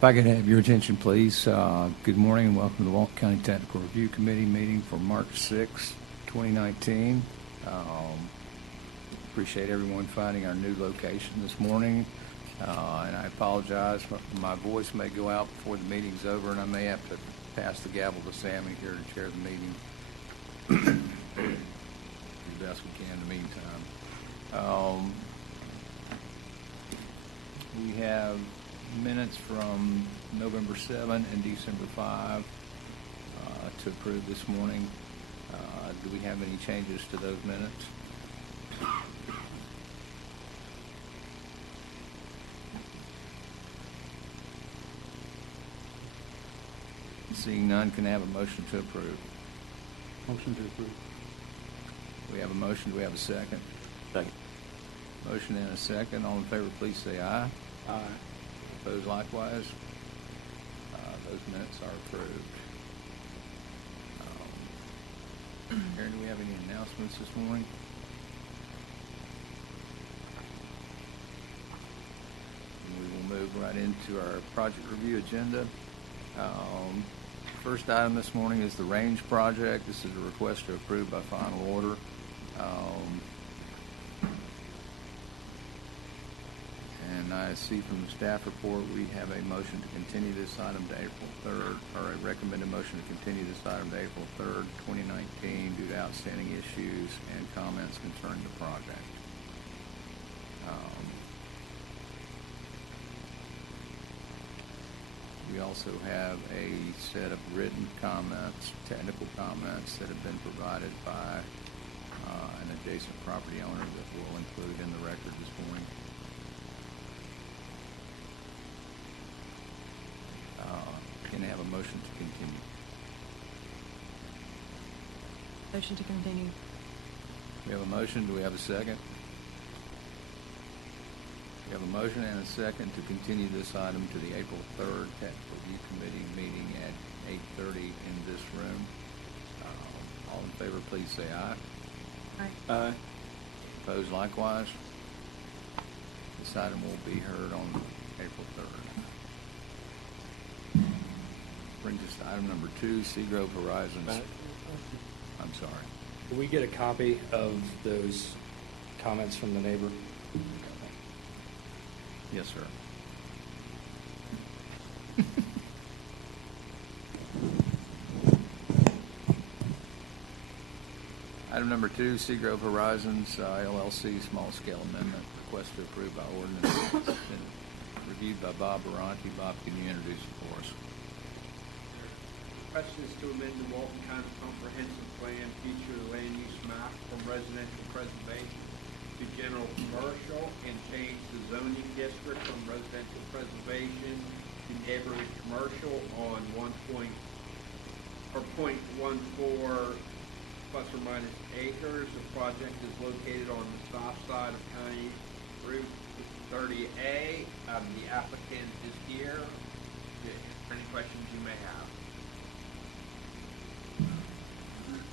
If I could have your attention, please. Good morning and welcome to the Walton County Technical Review Committee meeting for March 6, 2019. Appreciate everyone finding our new location this morning. And I apologize, my voice may go out before the meeting's over, and I may have to pass the gavel to Sammy here to chair the meeting. Do the best we can in the meantime. We have minutes from November 7 and December 5 to approve this morning. Do we have any changes to those minutes? Seeing none, can I have a motion to approve? Motion to approve. We have a motion. Do we have a second? Second. Motion and a second. All in favor, please say aye. Aye. Opposed likewise. Those minutes are approved. Aaron, do we have any announcements this morning? We will move right into our project review agenda. First item this morning is the Range Project. This is a request to approve by final order. And I see from the staff report we have a motion to continue this item to April 3rd, or a recommended motion to continue this item to April 3rd, 2019 due to outstanding issues and comments concerning the project. We also have a set of written comments, technical comments that have been provided by an adjacent property owner that we'll include in the record this morning. Can I have a motion to continue? Motion to continue. We have a motion. Do we have a second? We have a motion and a second to continue this item to the April 3rd Technical Review Committee meeting at 8:30 in this room. All in favor, please say aye. Aye. Aye. Opposed likewise. This item will be heard on April 3rd. Brings us to item number 2, Seagrove Horizons. I'm sorry. Can we get a copy of those comments from the neighbor? Yes, sir. Item number 2, Seagrove Horizons, LLC, small-scale amendment, request to approve by ordinance, reviewed by Bob Baranti. Bob, can you introduce it for us? Request is to amend the Walton County Comprehensive Plan future land use map from residential preservation to general commercial and change the zoning district from residential preservation to neighborhood commercial on 0.14 plus or minus acres. The project is located on the south side of County Route 30A. The applicant is here. Any questions you may have?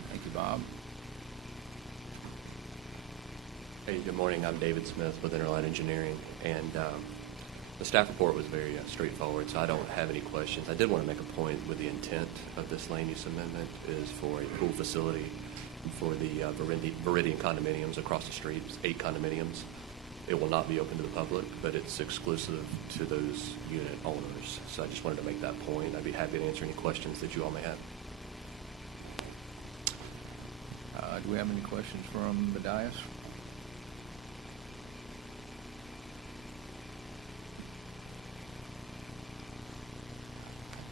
Thank you, Bob. Hey, good morning. I'm David Smith with Interline Engineering, and the staff report was very straightforward, so I don't have any questions. I did want to make a point with the intent of this land use amendment is for a pool facility for the Viridian condominiums across the street. It's 8 condominiums. It will not be open to the public, but it's exclusive to those unit owners. So I just wanted to make that point. I'd be happy to answer any questions that you all may have. Do we have any questions from the dais?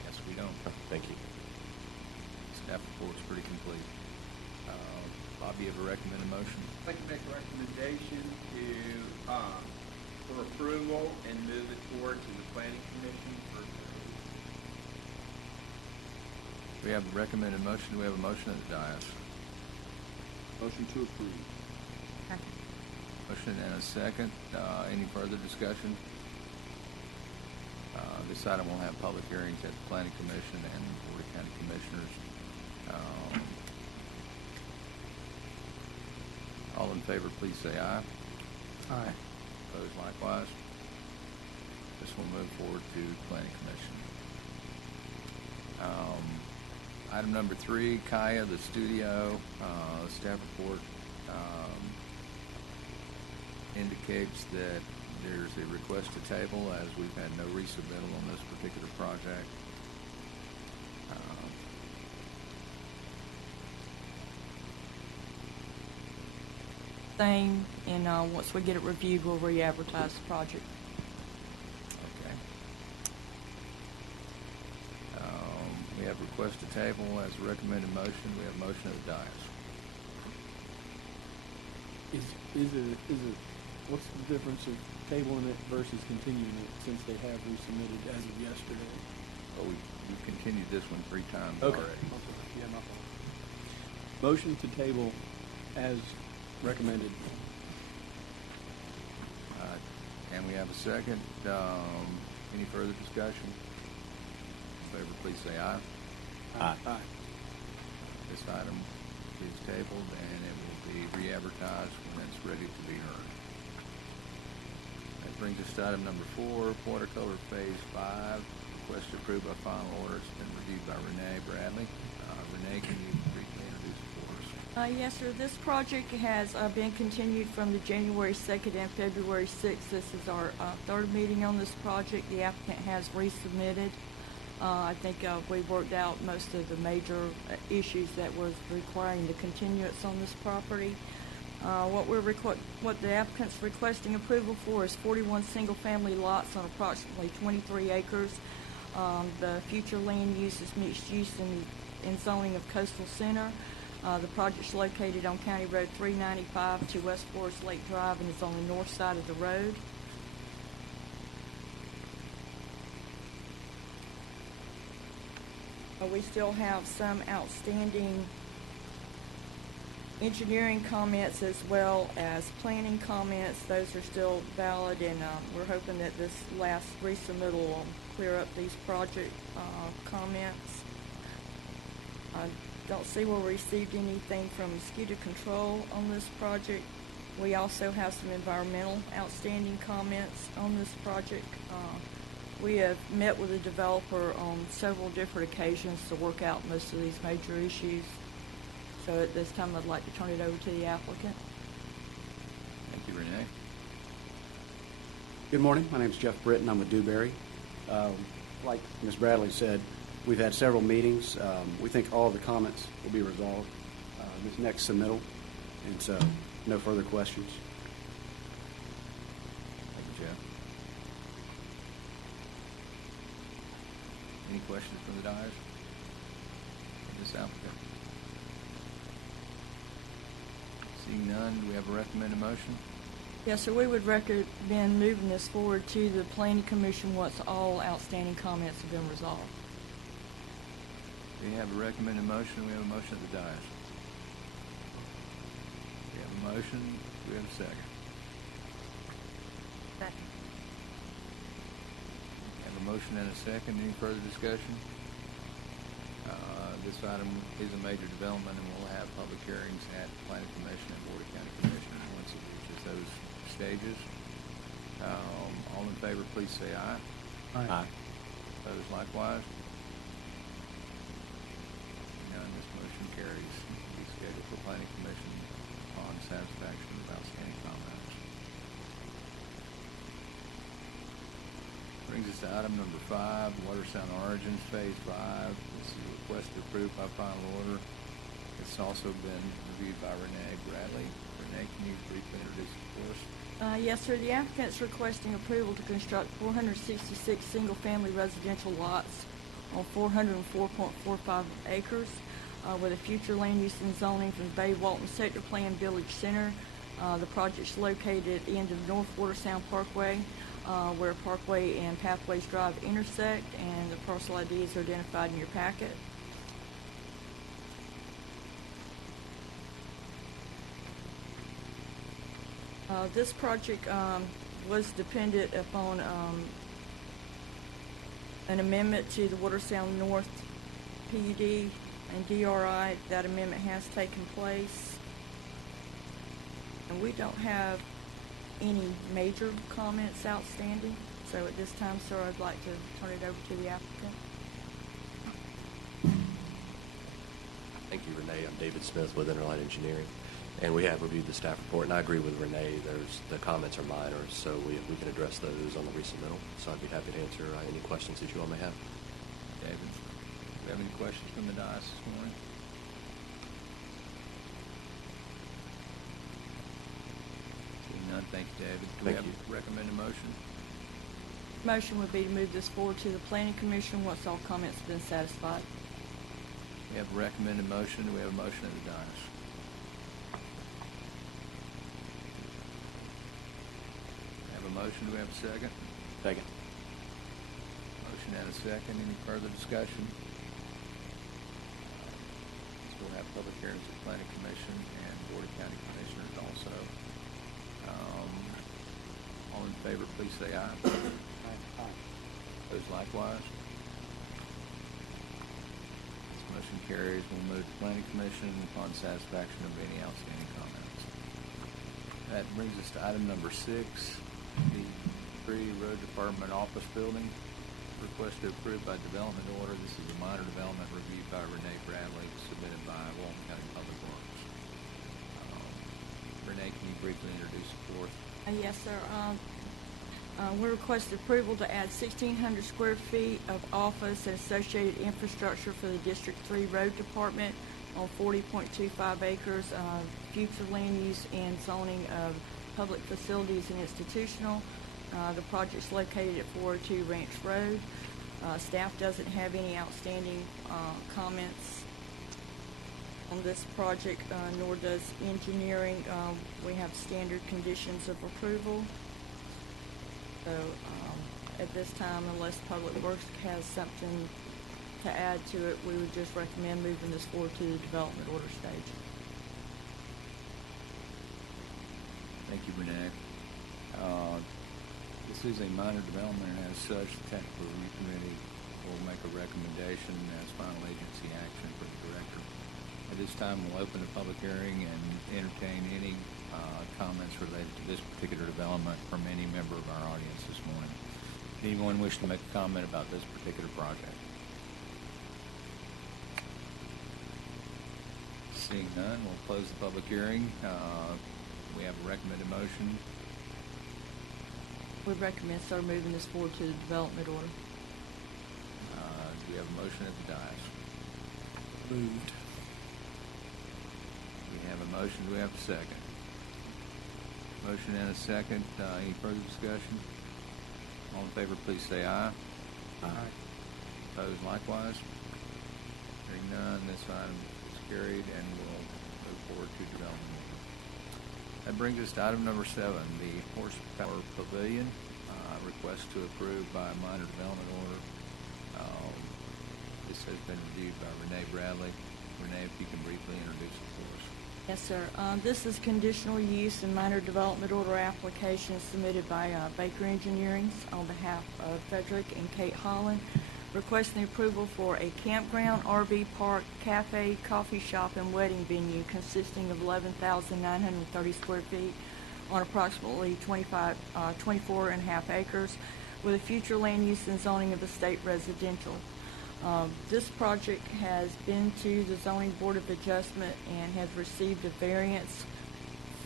Yes, we don't. Thank you. Staff report's pretty complete. Bob, you have a recommended motion? I'd like to make a recommendation for approval and move it forward to the Planning Commission for approval. We have a recommended motion. Do we have a motion at the dais? Motion to approve. Second. Motion and a second. Any further discussion? This item will have public hearings at the Planning Commission and Board of County Commissioners. All in favor, please say aye. Aye. Opposed likewise. this will move forward to Planning Commission. Item number 3, Kaya, the studio, staff report indicates that there's a request to table as we've had no resubmittal on this particular project. Thing, and once we get it reviewed, we'll re-advertise the project. Okay. We have request to table as a recommended motion. We have motion of the dais. What's the difference of tabling it versus continuing it since they have resubmitted as of yesterday? Oh, we've continued this one 3 times Okay. already. Yeah, my fault. Motion to table as recommended. And we have a second. Any further discussion? In favor, please say aye. Aye. This item is tabled and it will be re-advertised when it's ready to be heard. That brings us to item number 4, watercolor phase 5. Request approved by final order. It's been reviewed by Renee Bradley. Renee, can you briefly introduce it for us? Yes, sir. This project has been continued from the January 2nd and February 6th. This is our 3rd meeting on this project. The applicant has resubmitted. I think we worked out most of the major issues that was requiring the continuance on this property. What the applicant's requesting approval for is 41 single-family lots on approximately 23 acres. The future land use is mixed use in zoning of Coastal Center. The project's located on County Road 395 to West Forest Lake Drive and is on the north side of the road. We still have some outstanding engineering comments as well as planning comments. Those are still valid, and we're hoping that this last resubmittal will clear up these project comments. I don't see where we received anything from mosquito control on this project. We also have some environmental outstanding comments on this project. We have met with the developer on several different occasions to work out most of these major issues. So at this time, I'd like to turn it over to the applicant. Thank you, Renee. Good morning. My name is Jeff Britton. I'm with Dewberry. Like Ms. Bradley said, we've had several meetings. We think all of the comments will be resolved this next submittal, and so no further questions. Thank you, Jeff. Any questions from the dais? Of this applicant? Seeing none, do we have a recommended motion? Yes, sir. We would recommend moving this forward to the Planning Commission once all outstanding comments have been resolved. We have a recommended motion. We have a motion at the dais. We have a motion. Do we have a second? Second. We have a motion and a second. Any further discussion? This item is a major development, and we'll have public hearings at Planning Commission and Board of County Commission once it reaches those stages. All in favor, please say aye. Aye. Opposed likewise? None, this motion carries. Be scheduled for Planning Commission upon satisfaction of outstanding comments. Brings us to item number 5, Water Sound Origins Phase 5. This is a request approved by final order. It's also been reviewed by Renee Bradley. Renee, can you briefly introduce it for us? Yes, sir. The applicant's requesting approval to construct 466 single-family residential lots on 404.45 acres with a future land use and zoning from Bay Walton Sector Plan Village Center. The project's located at the end of North Water Sound Parkway, where Parkway and Pathways Drive intersect, and the parcel IDs are identified in your packet. This project was dependent upon an amendment to the Water Sound North PUD and DRI. That amendment has taken place. And we don't have any major comments outstanding, so So at this time, sir, I'd like to turn it over to the applicant. Thank you, Renee. I'm David Smith with Interline Engineering, and we have reviewed the staff report, and I agree with Renee. The comments are minor, so we can address those on the resubmittal. So I'd be happy to answer any questions that you all may have. David, do you have any questions from the dais this morning? Seeing none, thank you, David. Do we Thank have you. recommended motion? Motion would be to move this forward to the planning commission once all comments have been satisfied. We have a recommended motion. Do we have a motion at the dais? We have a motion. Do we have a second? Second. Motion and a second. Any further discussion? We'll have public hearings at Planning Commission and Board of County Commissioners also. All in favor, please say aye. Those likewise. This motion carries. We'll move to Planning Commission upon satisfaction of any outstanding comments. That brings us to item number 6, the Road Department Office Building. Request to approve by development order. This is a minor development reviewed by Renee Bradley, submitted by Walton County Public Works. Renee, can you briefly introduce the fourth? Yes, sir. We requested approval to add 1,600 square feet of office and associated infrastructure for the District 3 Road Department on 40.25 acres, future land use and zoning of public facilities and institutional. The project's located at 402 Ranch Road. Staff doesn't have any outstanding comments on this project, nor does engineering. We have standard conditions of approval. So at this time, unless Public Works has something to add to it, we would just recommend moving this forward to the development order stage. Thank you, Renee. This is a minor development, and as such, the Technical Review Committee will make a recommendation as final agency action for the director. At this time, we'll open the public hearing and entertain any comments related to this particular development from any member of our audience this morning. Anyone wish to make a comment about this particular project? Seeing none, we'll close the public hearing. We have a recommended motion. We recommend, sir, moving this forward to the development order. Do we have a motion at the dais? Moved. We have a motion. Do we have a second? Motion and a second. Any further discussion? All in favor, please say aye. Aye. Opposed likewise? Hearing none, this item is carried and we'll move forward to development. That brings us to item number 7, the Horsepower Pavilion. Request to approve by minor development order. This has been reviewed by Renee Bradley. Renee, if you can briefly introduce it for us. Yes, sir. This is conditional use and minor development order application submitted by Baker Engineering on behalf of Frederick and Kate Holland, requesting approval for a campground, RV park, cafe, coffee shop, and wedding venue consisting of 11,930 square feet on approximately 24 and a half acres with a future land use and zoning of the state residential. This project has been to the Zoning Board of Adjustment and has received a variance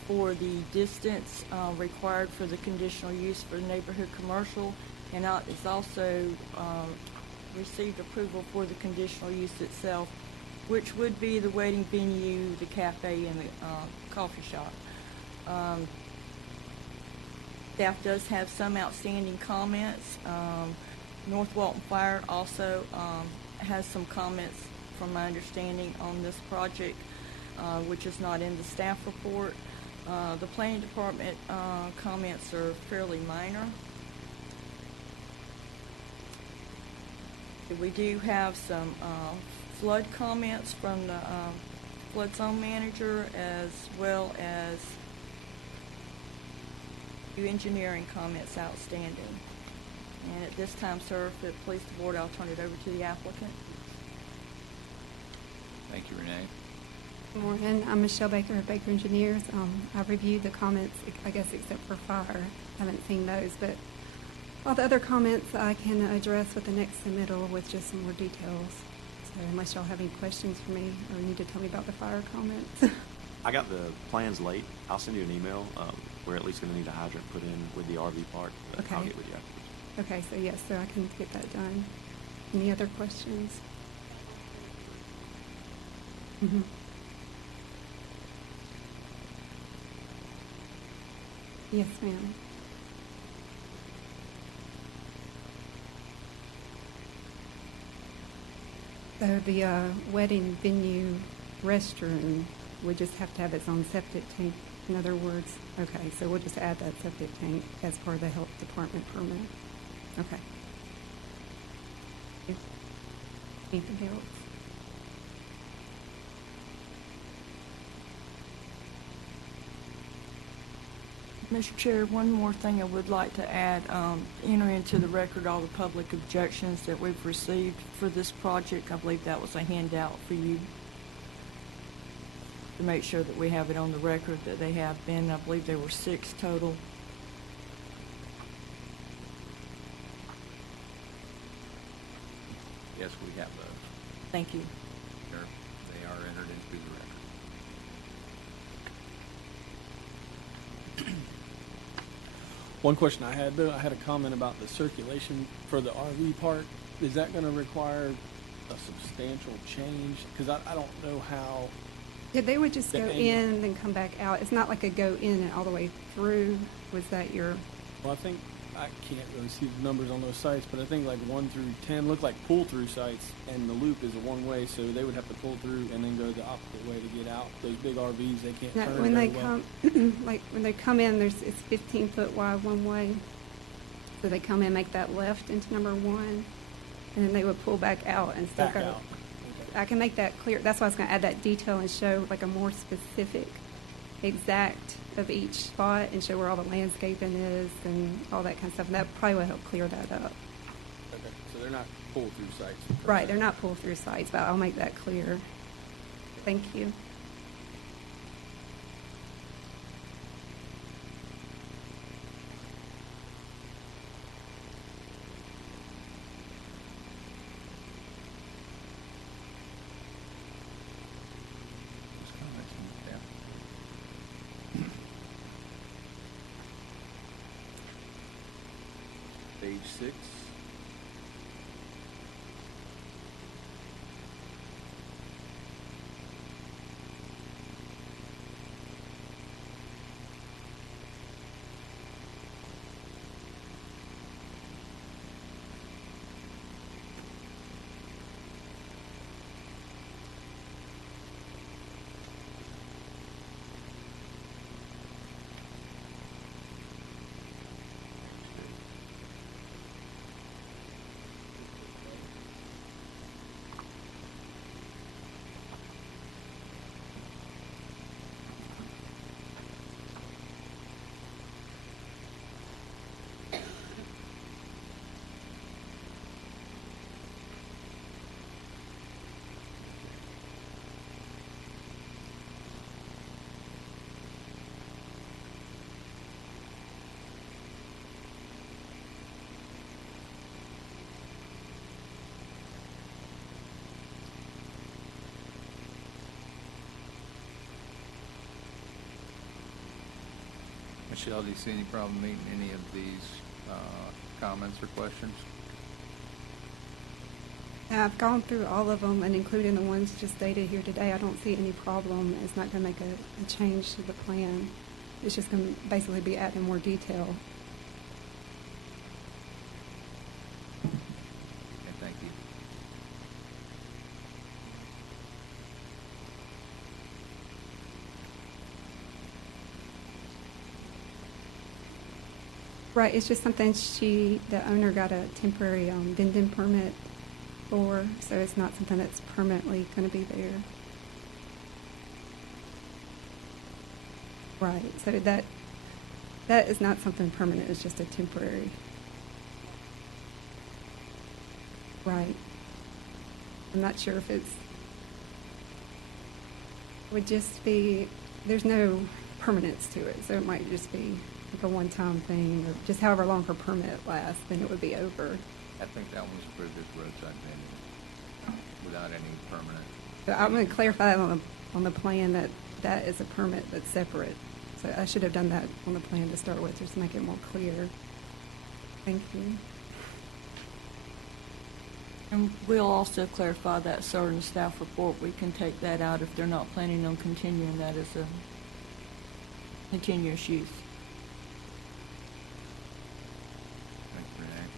for the distance required for the conditional use for neighborhood commercial, and it's also received approval for the conditional use itself, which would be the wedding venue, the cafe, and the coffee shop. Staff does have some outstanding comments. North Walton Fire also has some comments, from my understanding, on this project, which is not in the staff report. The planning department comments are fairly minor. We do have some flood comments from the flood zone manager, as well as few engineering comments outstanding. And at this time, sir, if it please the board, I'll turn it over to the applicant. Thank you, Renee. Good morning. I'm Michelle Baker of Baker Engineers. I reviewed the comments, I guess, except for fire. I haven't seen those, but All the other comments I can address with the next submittal with just some more details. So unless y'all have any questions for me or need to tell me about the fire comments. I got the plans late. I'll send you an email. We're at least going to need a hydrant put in with the RV park, but I'll Okay. get with you afterwards. Okay, so yes, so I can get that done. Any other questions? Mhm. Yes, ma'am. So the wedding venue restroom would just have to have its own septic tank. In other words, okay, so we'll just add that septic tank as part of the health department permit. Okay. Anything else? Mr. Chair, one more thing I would like to add, enter into the record all the public objections that we've received for this project. I believe that was a handout for you to make sure that we have it on the record that they have been. I believe there were 6 total. Yes, we have those. Thank you. They are entered into the record. One question I had, though, I had a comment about the circulation for the RV park. Is that going to require a substantial change? Because I don't know how. Yeah, they would just The go angle. in and then come back out. It's not like a go in and all the way through. Was that your? Well, I think I can't really see the numbers on those sites, but I think like 1 through 10 look like pull-through sites, and the loop is a one-way, so they would have to pull through and then go the opposite way to get out. Those big RVs, they can't No, turn when they very well. come, like when they come in, it's 15 foot wide one way. So they come in, make that left into number 1, and then they would pull back out and still Back go. out. Okay. I can make that clear. That's why I was going to add that detail and show like a more specific, exact of each spot and show where all the landscaping is and all that kind of stuff. And that probably will help clear that up. Okay, so they're not pull-through sites. per Right, se. they're not pull-through sites, but I'll make that clear. Thank you. Those comments from the staff. Page 6. Michelle, do you see any problem meeting any of these comments or questions? I've gone through all of them and including the ones just stated here today. I don't see any problem. It's not going to make a change to the plan. It's just going to basically be adding more detail. Okay, thank you. Right, it's just something the owner got a temporary vending permit for, so it's not something that's permanently going to be there. Right, so that is not something permanent, it's just a temporary. Right. I'm not sure if would just be, there's no permanence to it, so it might just be like a one-time thing, or just however long her permit lasts, then it would be over. I think that one's approved as roadside vending without any permanent. So I'm going to clarify on the plan that that is a permit that's separate. So I should have done that on the plan to start with, just to make it more clear. Thank you. And we'll also clarify that, sir, in the staff report. We can take that out if they're not planning on continuing that as a continuous use. Thank you, Renee.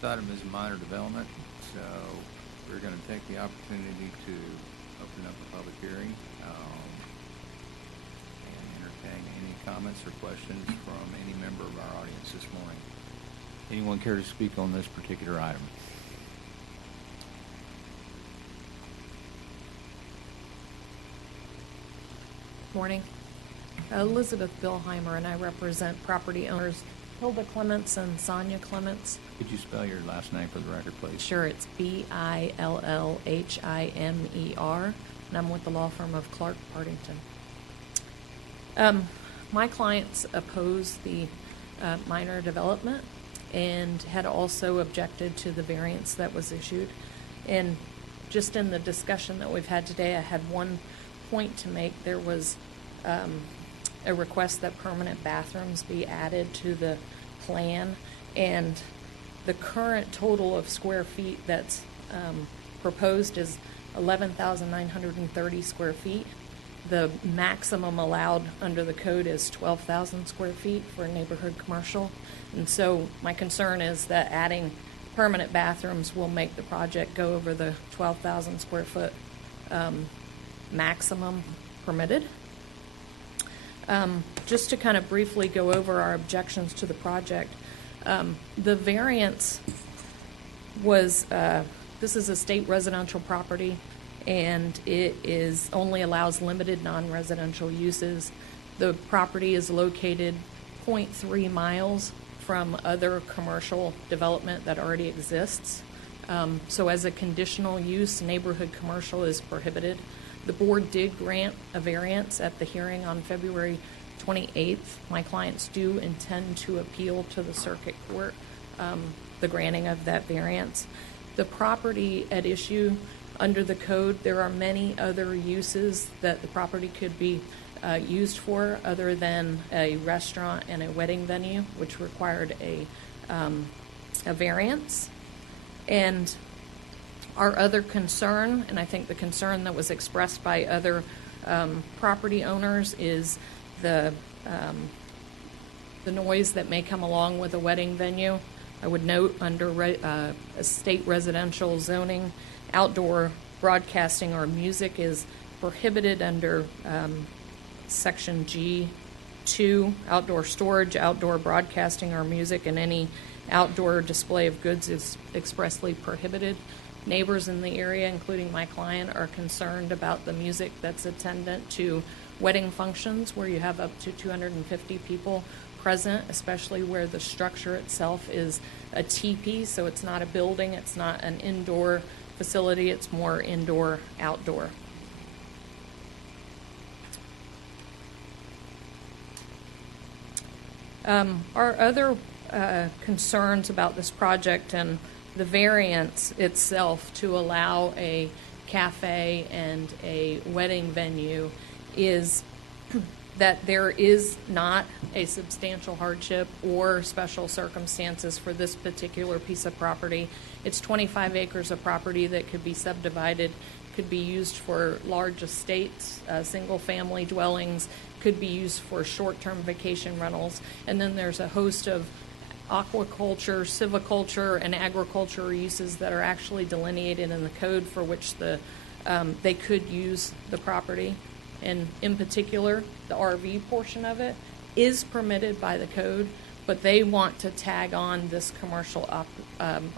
This item is minor development, so we're going to take the opportunity to open up a public hearing and entertain any comments or questions from any member of our audience this morning. Anyone care to speak on this particular item? Morning. Elizabeth Billheimer, and I represent property owners Hilda Clements and Sonia Clements. Could you spell your last name for the record, please? Sure, it's Billhimer, and I'm with the law firm of Clark Partington. My clients opposed the minor development and had also objected to the variance that was issued. And just in the discussion that we've had today, I had one point to make. There was a request that permanent bathrooms be added to the plan, and the current total of square feet that's proposed is 11,930 square feet. The maximum allowed under the code is 12,000 square feet for a neighborhood commercial. And so my concern is that adding permanent bathrooms will make the project go over the 12,000 square foot maximum permitted. Just to kind of briefly go over our objections to the project, the variance was, this is a state residential property, and it is only allows limited non-residential uses. The property is located 0.3 miles from other commercial development that already exists. So as a conditional use, neighborhood commercial is prohibited. The board did grant a variance at the hearing on February 28th. My clients do intend to appeal to the circuit court the granting of that variance. The property at issue under the code, there are many other uses that the property could be used for other than a restaurant and a wedding venue, which required a variance. And our other concern, and I think the concern that was expressed by other property owners, is the noise that may come along with a wedding venue. I would note under a state residential zoning, outdoor broadcasting or music is prohibited under Section G2. Outdoor storage, outdoor broadcasting or music, and any outdoor display of goods is expressly prohibited. Neighbors in the area, including my client, are concerned about the music that's attendant to wedding functions where you have up to 250 people present, especially where the structure itself is a teepee, so it's not a building, it's not an indoor facility, it's more indoor-outdoor. Our other concerns about this project and the variance itself to allow a cafe and a wedding venue is that there is not a substantial hardship or special circumstances for this particular piece of property. It's 25 acres of property that could be subdivided, could be used for large estates, single-family dwellings, could be used for short-term vacation rentals, and then there's a host of aquaculture, silviculture, and agriculture uses that are actually delineated in the code for which they could use the property. And in particular, the RV portion of it is permitted by the code, but they want to tag on this commercial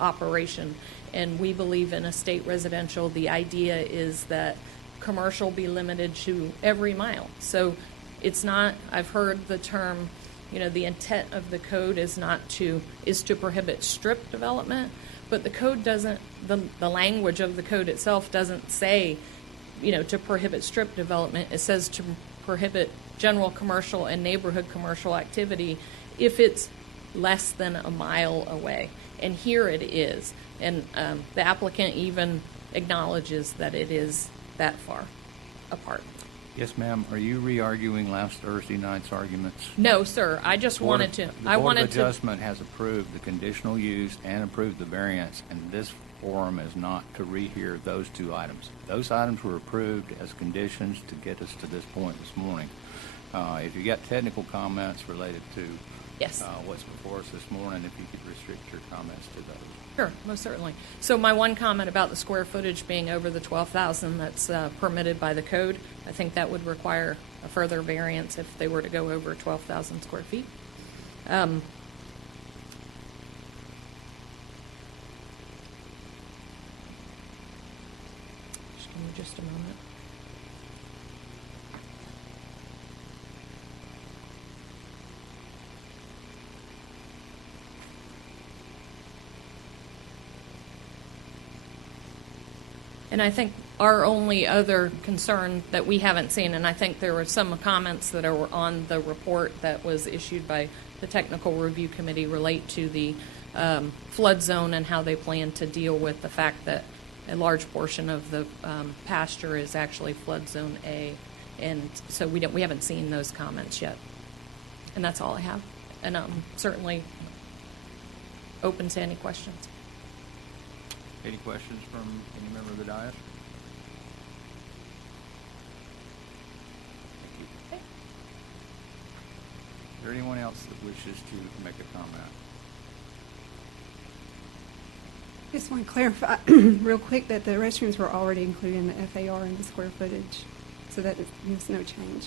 operation. And we believe in a state residential, the idea is that commercial be limited to every mile. So it's not, I've heard the term, the intent of the code is to prohibit strip development, but the code doesn't, the language of the code itself doesn't say to prohibit strip development. It says to prohibit general commercial and neighborhood commercial activity if it's less than a mile away. And here it is. And the applicant even acknowledges that it is that far apart. Yes, ma'am. Are you re-arguing last Thursday night's arguments? No, sir. I just wanted to. The Board of Adjustment has approved the conditional use and approved the variance, and this forum is not to rehear those two items. Those items were approved as conditions to get us to this point this morning. If you got technical comments related to Yes. What's before us this morning, if you could restrict your comments to those. Sure, most certainly. So my one comment about the square footage being over the 12,000 that's permitted by the code, I think that would require a further variance if they were to go over 12,000 square feet. Just give me just a moment. And I think our only other concern that we haven't seen, and I think there were some comments that are on the report that was issued by the Technical Review Committee relate to the flood zone and how they plan to deal with the fact that a large portion of the pasture is actually flood zone A. And so we haven't seen those comments yet. And that's all I have. And I'm certainly open to any questions. Any questions from any member of the dais? Thank you. Okay. Is there anyone else that wishes to make a comment? Just want to clarify real quick that the restrooms were already included in the FAR and the square footage, so that there's no change.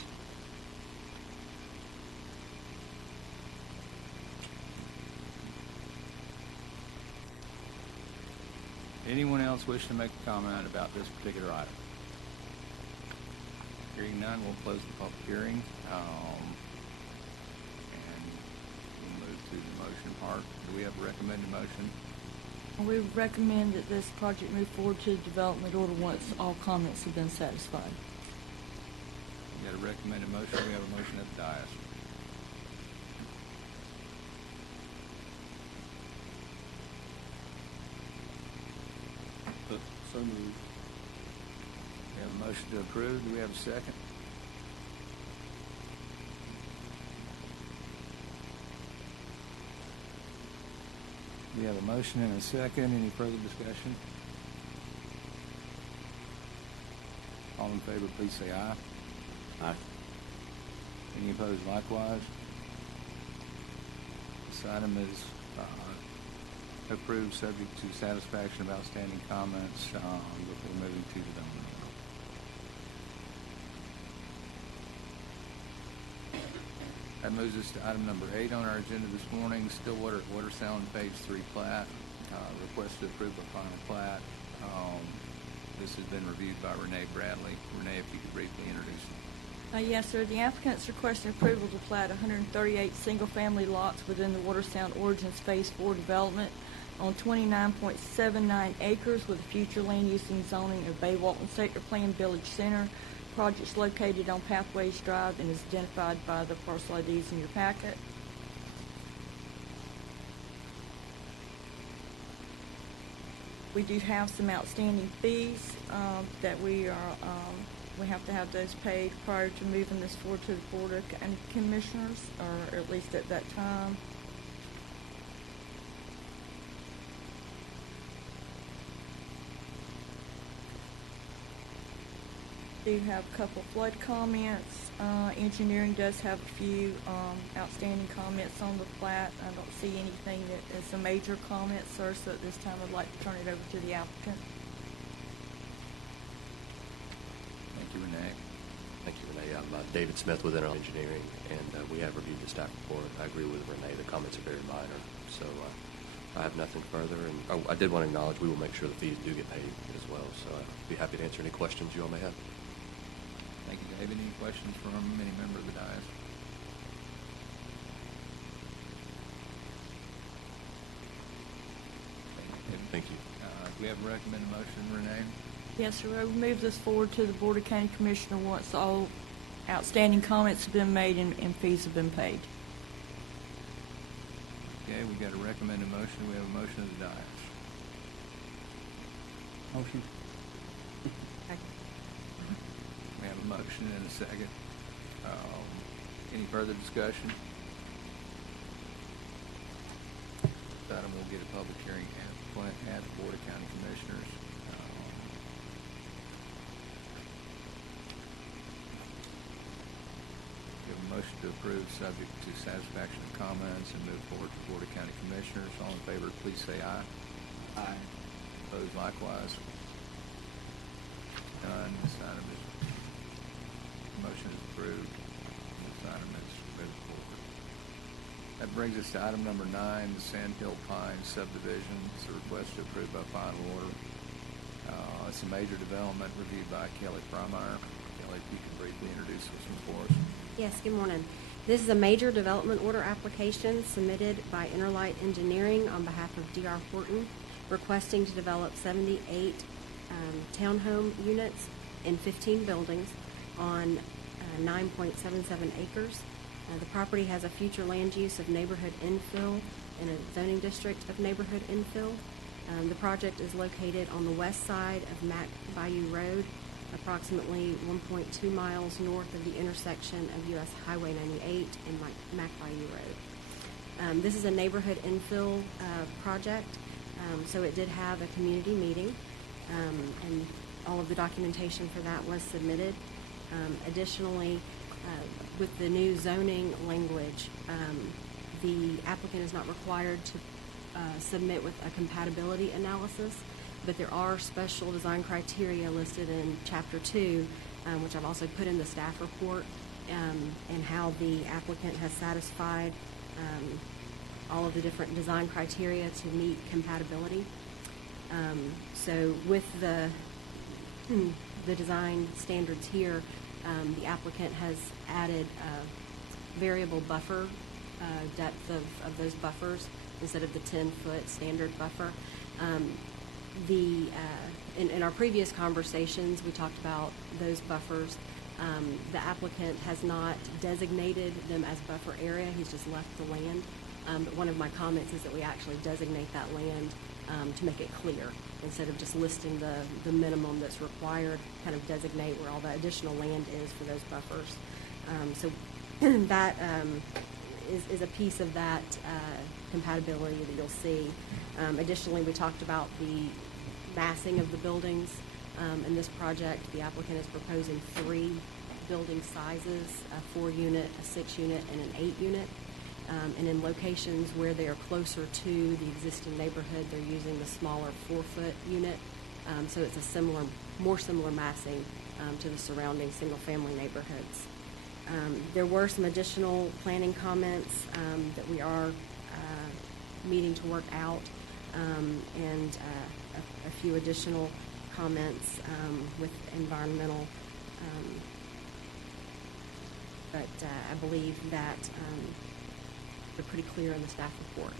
Anyone else wish to make a comment about this particular item? Hearing none, we'll close the public hearing. And we'll move to the motion part. Do we have a recommended motion? We recommend that this project move forward to the development order once all comments have been satisfied. We got a recommended motion. We have a motion at the dais. So moved. We have a motion to approve. Do we have a second? We have a motion and a second. Any further discussion? All in favor, please say aye. Aye. Any opposed likewise? This item is approved subject to satisfaction of outstanding comments before moving to development. That moves us to item number 8 on our agenda this morning, Stillwater Sound Phase 3 plat. Request to approve the final plat. This has been reviewed by Renee Bradley. Renee, if you could briefly introduce it. Yes, sir. The applicant's requesting approval to plat 138 single-family lots within the Watersound Origins Phase 4 development on 29.79 acres with a future land use and zoning of Bay Walton Sector Plan Village Center. Project's located on Pathways Drive and is identified by the parcel IDs in your packet. We do have some outstanding fees that we have to have those paid prior to moving this forward to the Board of County Commissioners, or at least at that time. Do have a couple flood comments. Engineering does have a few outstanding comments on the plat. I don't see anything that is a major comment, sir, so at this time I'd like to turn it over to the applicant. Thank you, Renee. Thank you, Renee. I'm David Smith with Interline Engineering, and we have reviewed the staff report. I agree with Renee. The comments are very minor, so I have nothing further. And I did want to acknowledge we will make sure the fees do get paid as well, so I'd be happy to answer any questions you all may have. Thank you, David. Any questions from any member of the dais? Thank you. Do we have a recommended motion, Renee? Yes, sir. We'll move this forward to the Board of County Commissioner once all outstanding comments have been made and fees have been paid. Okay, we got a recommended motion. We have a motion of the dais. Motion. We have a motion and a second. Any further discussion? This item will get a public hearing at the Board of County Commissioners. We have a motion to approve, subject to satisfaction of comments, and move forward to the Board of County Commissioners. All in favor, please say aye. Aye. Opposed likewise. None. This item is, motion is approved. This item is moved forward. That brings us to item number 9, the Sand Hill Pines subdivision. It's a request to approve by final order. It's a major development reviewed by Kelly Freimeyer. Kelly, if you can briefly introduce this one for us. Yes, good morning. This is a major development order application submitted by Interlight Engineering on behalf of D.R. Horton, requesting to develop 78 townhome units in 15 buildings on 9.77 acres. The property has a future land use of neighborhood infill in a zoning district of neighborhood infill. The project is located on the west side of Mac Bayou Road, approximately 1.2 miles north of the intersection of U.S. Highway 98 and Mac Bayou Road. This is a neighborhood infill project, so it did have a community meeting, and all of the documentation for that was submitted. Additionally, with the new zoning language, the applicant is not required to submit with a compatibility analysis, but there are special design criteria listed in Chapter 2, which I've also put in the staff report, and how the applicant has satisfied all of the different design criteria to meet compatibility. So with the design standards here, the applicant has added variable buffer depth of those buffers instead of the 10-foot standard buffer. In our previous conversations, we talked about those buffers. The applicant has not designated them as buffer area. He's just left the land. But one of my comments is that we actually designate that land to make it clear, instead of just listing the minimum that's required, kind of designate where all the additional land is for those buffers. So that is a piece of that compatibility that you'll see. Additionally, we talked about the massing of the buildings. In this project, the applicant is proposing 3 building sizes, a 4-unit, a 6-unit, and an 8-unit. And in locations where they are closer to the existing neighborhood, they're using the smaller 4-foot unit. So it's a more similar massing to the surrounding single-family neighborhoods. There were some additional planning comments that we are meeting to work out, and a few additional comments with environmental, but I believe that they're pretty clear in the staff report.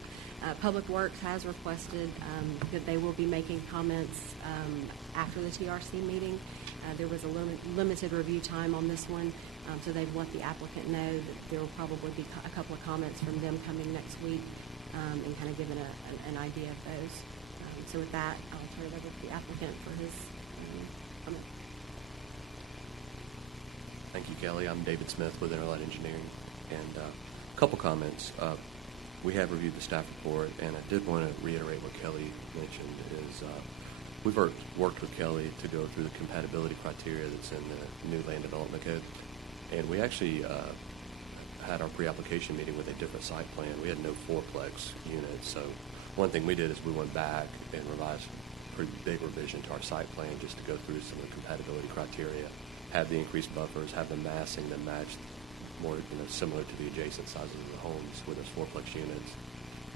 Public Works has requested that they will be making comments after the TRC meeting. There was a limited review time on this one, so they've let the applicant know that there will probably be a couple of comments from them coming next week, and kind of giving an idea of those. So with that, I'll turn it over to the applicant for his comment. Thank you, Kelly. I'm David Smith with Interlight Engineering, and a couple comments. We have reviewed the staff report, and I did want to reiterate what Kelly mentioned is we've worked with Kelly to go through the compatibility criteria that's in the new land development code, and we actually had our pre-application meeting with a different site plan. We had no fourplex units, so one thing we did is we went back and revised a pretty big revision to our site plan just to go through some of the compatibility criteria, have the increased buffers, have the massing that matched more, similar to the adjacent sizes of the homes with those fourplex units.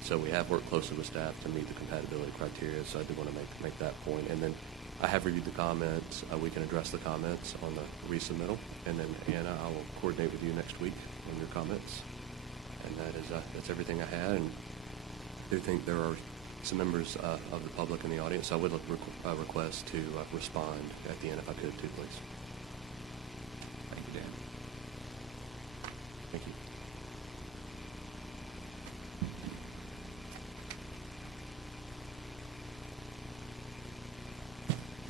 So we have worked closely with staff to meet the compatibility criteria, so I did want to make that point. And then I have reviewed the comments. We can address the comments on the resubmittal, and then Anna, I will coordinate with you next week on your comments. And that's everything I had. And I do think there are some members of the public in the audience. So I would request to respond at the end if I could, too, please. Thank you, Dan. Thank you.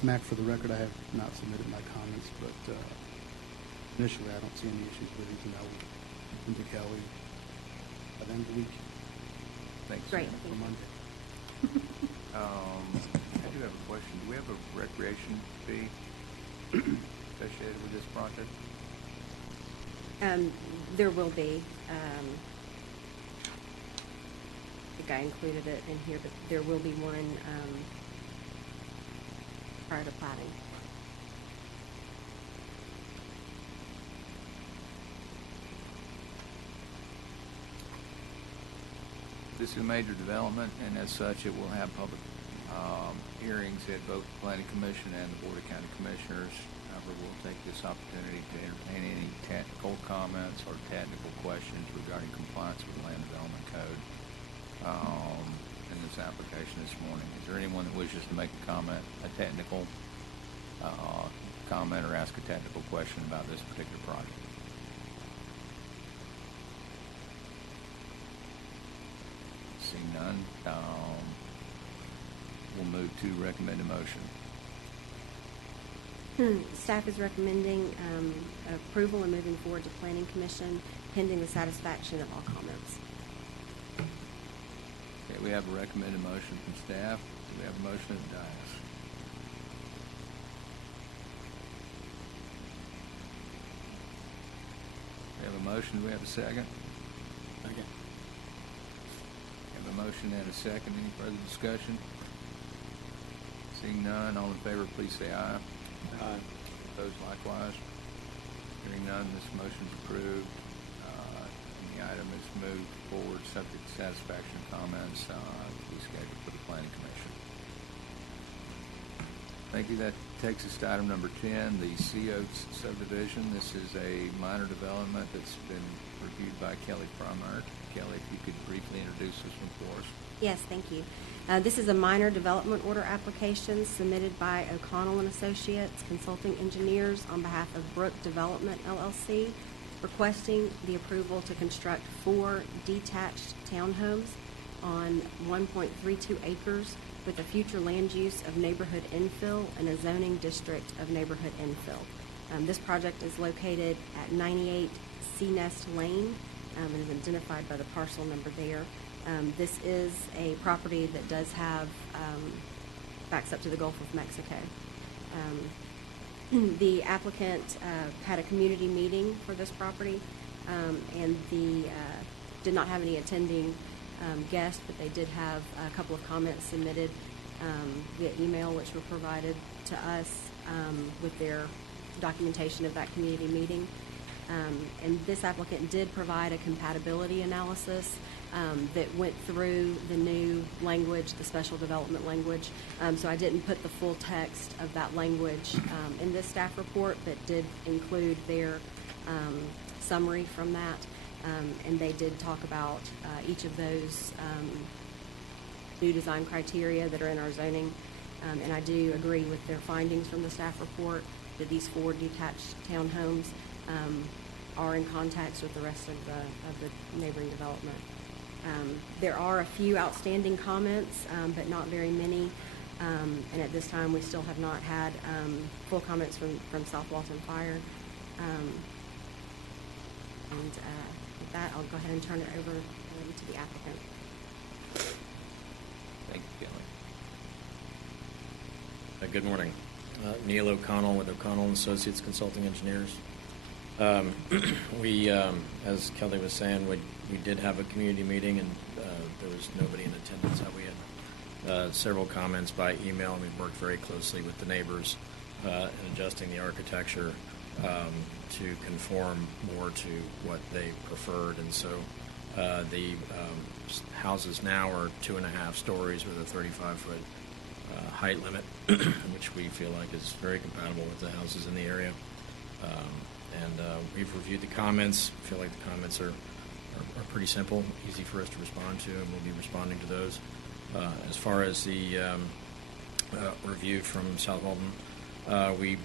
Mac, for the record, I have not submitted my comments, but initially I don't see any issues with it, and I will send to Kelly by the end of the week. Thanks. Great. For Monday. I do have a question. Do we have a recreation fee associated with this project? There will be. I think I included it in here, but there will be one prior to plating. This is a major development, and as such, it will have public hearings at both the Planning Commission and the Board of County Commissioners. However, we'll take this opportunity to entertain any technical comments or technical questions regarding compliance with the Land Development Code in this application this morning. Is there anyone that wishes to make a comment, a technical comment, or ask a technical question about this particular project? Seeing none, we'll move to recommend a motion. Staff is recommending approval and moving forward to Planning Commission pending the satisfaction of all comments. Okay, we have a recommended motion from staff. Do we have a motion at the dais? We have a motion. Do we have a second? Okay. We have a motion and a second. Any further discussion? Seeing none, all in favor, please say aye. Aye. Opposed likewise. Hearing none, this motion is approved. And the item is moved forward, subject to satisfaction of comments, to be scheduled for the Planning Commission. Thank you. That takes us to item number 10, the Sea Oaks subdivision. This is a minor development that's been reviewed by Kelly Fromart. Kelly, if you could briefly introduce this one for us. Yes, thank you. This is a minor development order application submitted by O'Connell and Associates Consulting Engineers on behalf of Brook Development LLC, requesting the approval to construct 4 detached townhomes on 1.32 acres with a future land use of neighborhood infill and a zoning district of neighborhood infill. This project is located at 98 Sea Nest Lane and is identified by the parcel number there. This is a property that does have, backs up to the Gulf of Mexico. The applicant had a community meeting for this property, and did not have any attending guests, but they did have a couple of comments submitted via email, which were provided to us with their documentation of that community meeting. And this applicant did provide a compatibility analysis that went through the new language, the special development language. So I didn't put the full text of that language in this staff report, but did include their summary from that. And they did talk about each of those new design criteria that are in our zoning. And I do agree with their findings from the staff report that these 4 detached townhomes are in context with the rest of the neighboring development. There are a few outstanding comments, but not very many. And at this time, we still have not had full comments from South Walton Fire. And with that, I'll go ahead and turn it over to the applicant. Thank you, Kelly. Good morning. Neil O'Connell with O'Connell and Associates Consulting Engineers. We, as Kelly was saying, we did have a community meeting, and there was nobody in attendance. We had several comments by email, and we worked very closely with the neighbors in adjusting the architecture to conform more to what they preferred. And so the houses now are 2.5 stories with a 35-foot height limit, which we feel like is very compatible with the houses in the area. And we've reviewed the comments. I feel like the comments are pretty simple, easy for us to respond to, and we'll be responding to those. As far as the review from South Walton, we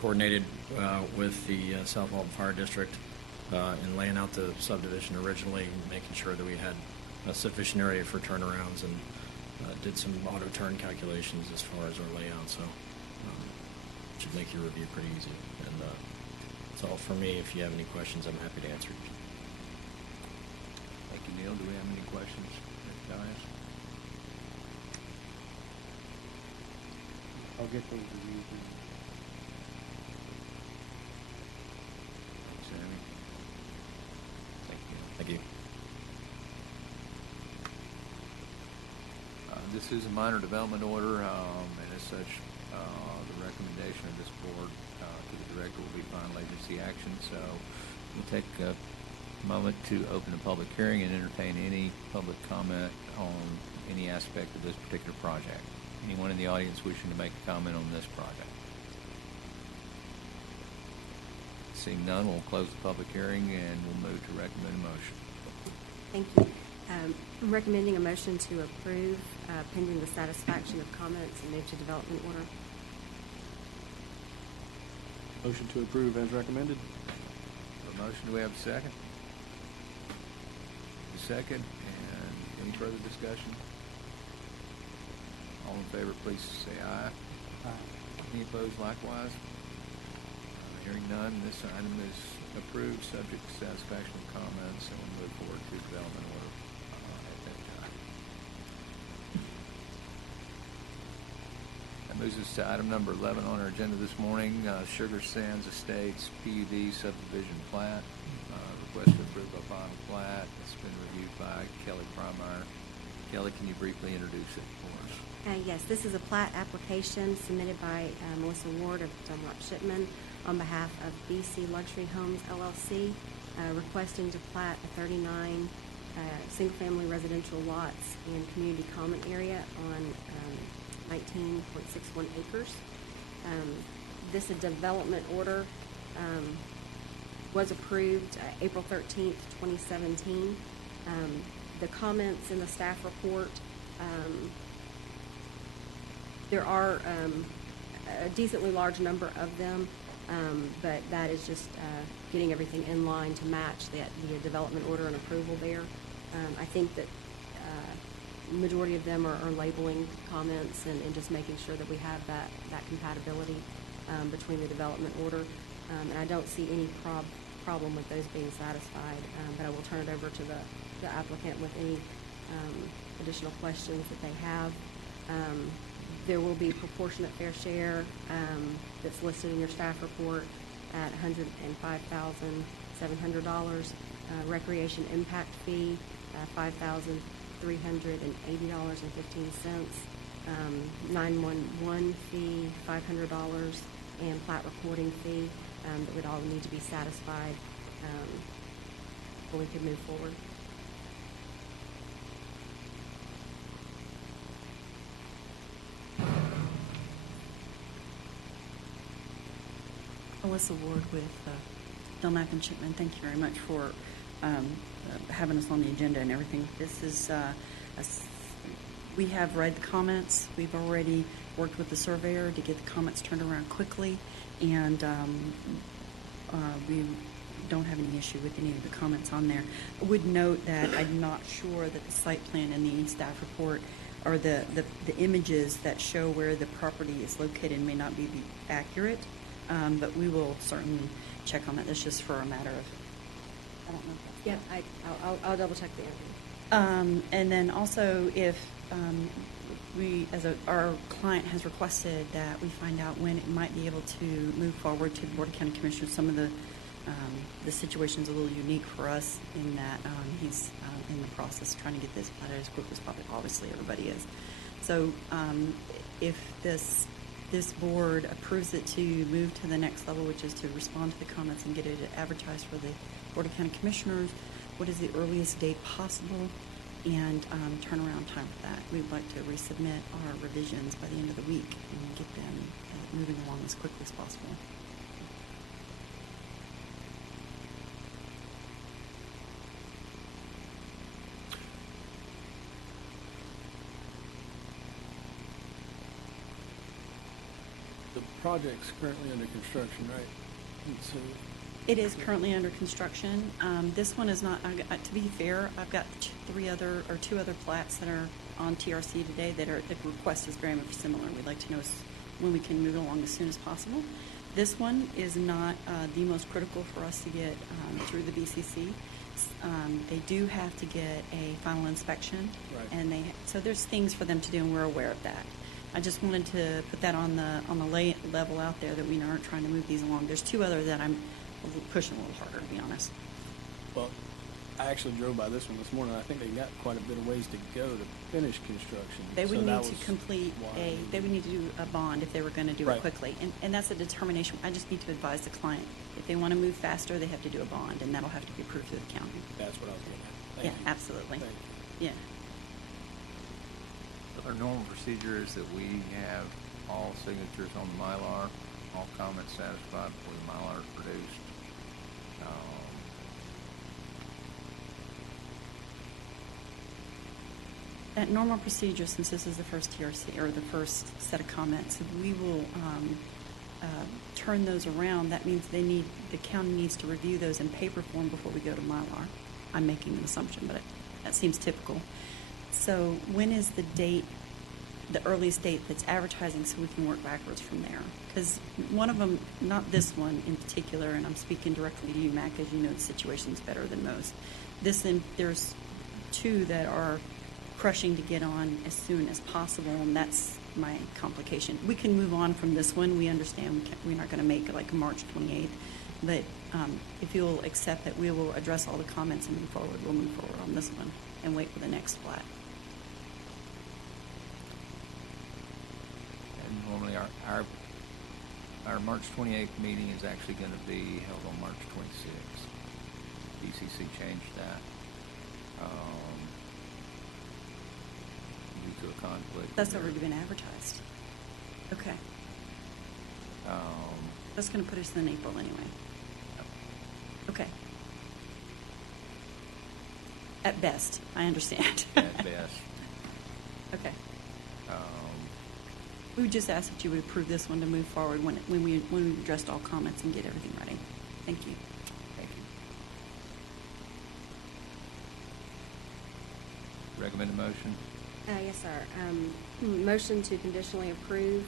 coordinated with the South Walton Fire District in laying out the subdivision originally, making sure that we had a sufficient area for turnarounds, and did some auto turn calculations as far as our layout. So should make your review pretty easy. And that's all for me. If you have any questions, I'm happy to answer. Thank you, Neil. Do we have any questions, guys? I'll get those reviews. Sammy? Thank you. Thank you. This is a minor development order, and as such, the recommendation of this board to the director will be final agency action. So we'll take a moment to open a public hearing and entertain any public comment on any aspect of this particular project. Anyone in the audience wishing to make a comment on this project? Seeing none, we'll close the public hearing and we'll move to recommend a motion. Thank you. I'm recommending a motion to approve pending the satisfaction of comments and move to development order. Motion to approve as recommended. A motion, do we have a second? A second, and any further discussion? All in favor, please say aye. Aye. Any opposed likewise? Hearing none, this item is approved, subject to satisfaction of comments, and we'll move forward to development order at that time. That moves us to item number 11 on our agenda this morning, Sugar Sands Estates PUD subdivision plat. Request approved by final plat. It's been reviewed by Kelly Prymire. Kelly, can you briefly introduce it for us? Yes, this is a plat application submitted by Melissa Ward of Dunlop Shipman on behalf of BC Luxury Homes LLC, requesting to plat a 39 single-family residential lots and community common area on 19.61 acres. This development order was approved April 13th, 2017. The comments in the staff report, there are a decently large number of them, but that is just getting everything in line to match the development order and approval there. I think that the majority of them are labeling comments and just making sure that we have that compatibility between the development order. And I don't see any problem with those being satisfied, but I will turn it over to the applicant with any additional questions that they have. There will be proportionate fair share that's listed in your staff report at $105,700. Recreation impact fee, $5,380.15. 911 fee, $500, and plat recording fee that would all need to be satisfied before we could move forward. Melissa Ward with Dunlap and Shipman. Thank you very much for having us on the agenda and everything. This is, we have read the comments. We've already worked with the surveyor to get the comments turned around quickly, and we don't have any issue with any of the comments on there. I would note that I'm not sure that the site plan and the staff report or the images that show where the property is located may not be accurate. But we will certainly check on that. It's just for a matter of, I don't know. Yep, I'll double check the interview. And then also, if our client has requested that we find out when it might be able to move forward to the Board of County Commissioners. Some of the situation's a little unique for us in that he's in the process of trying to get this platted as quick as possible. Obviously, everybody is. So if this board approves it to move to the next level, which is to respond to the comments and get it advertised for the Board of County Commissioners, what is the earliest date possible and turnaround time for that? We'd like to resubmit our revisions by the end of the week and get them moving along as quickly as possible. project's currently under construction, right? And so, It is currently under construction. This one is not, to be fair, I've got two other plats that are on TRC today the request is very much similar. We'd like to know when we can move it along as soon as possible. This one is not the most critical for us to get through the BCC. They do have to get a final inspection. Right. And so there's things for them to do, and we're aware of that. I just wanted to put that on the level out there that we aren't trying to move these along. There's two others that I'm pushing a little harder, to be honest. well, I actually drove by this one this morning. I think they got quite a bit of ways to go to finish construction. They would So that need to was complete why they would need to do a bond if they were going to do Right. it quickly. And that's a determination. I just need to advise the client. If they want to move faster, they have to do a bond, and that'll have to be approved through the county. That's what I was getting at. Yeah, Thank you. absolutely. Thank you. Yeah. Our normal procedure is that we have all signatures on the Mylar, all comments satisfied before the Mylar is produced. That normal procedure, since this is the first TRC, or the first set of comments, we will turn those around. That means the county needs to review those in paper form before we go to Mylar. I'm making an assumption, but that seems typical. So when is the earliest date that's advertising, so we can work backwards from there? Because one of them, not this one in particular, and I'm speaking directly to you, Mac, as you know the situation's better than most. There's two that are crushing to get on as soon as possible, and that's my complication. We can move on from this one. We understand we're not going to make it like March 28th, but if you'll accept that we will address all the comments and move forward, we'll move forward on this one and wait for the next plat. And normally our March 28th meeting is actually going to be held on March 26th. BCC changed that. Due to a conflict. That's already been advertised. Okay. That's going to put us in April anyway. Okay. At best, I understand. At best. Okay. We would just ask that you would approve this one to move forward when we addressed all comments and get everything ready. Thank you. Thank you. Recommend a motion? Yes, sir. Motion to conditionally approve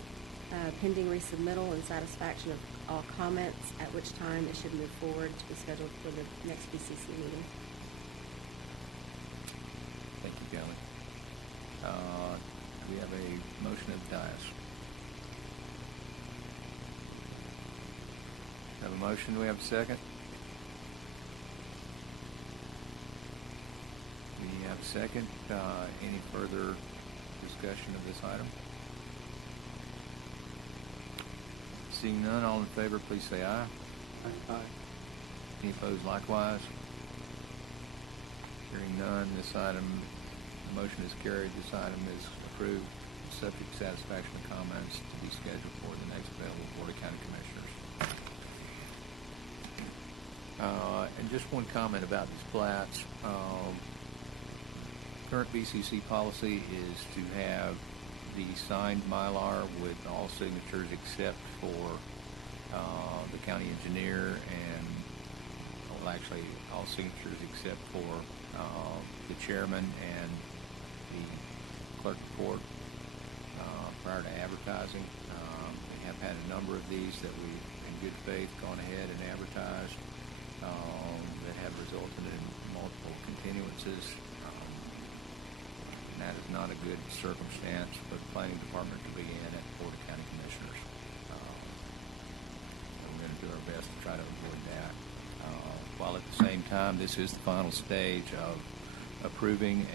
pending resubmittal and satisfaction of all comments, at which time it should move forward to be scheduled for the next BCC meeting. Thank you, Kelly. We have a motion of the dais. Have a motion, do we have a second? We have a second. Any further discussion of this item? Seeing none, all in favor, please say aye. Aye. Any opposed likewise? Hearing none, this item, the motion is carried. This item is approved, subject to satisfaction of comments to be scheduled for the next available Board of County Commissioners. And just one comment about these plats. Current BCC policy is to have the signed Mylar with all signatures except for the county engineer and, well, actually all signatures except for the chairman and the clerk of court prior to advertising. We have had a number of these that we, in good faith, gone ahead and advertised that have resulted in multiple continuances. And that is not a good circumstance for the planning department to be in at Board of County Commissioners. We're going to do our best to try to avoid that. While at the same time, this is the final stage of approving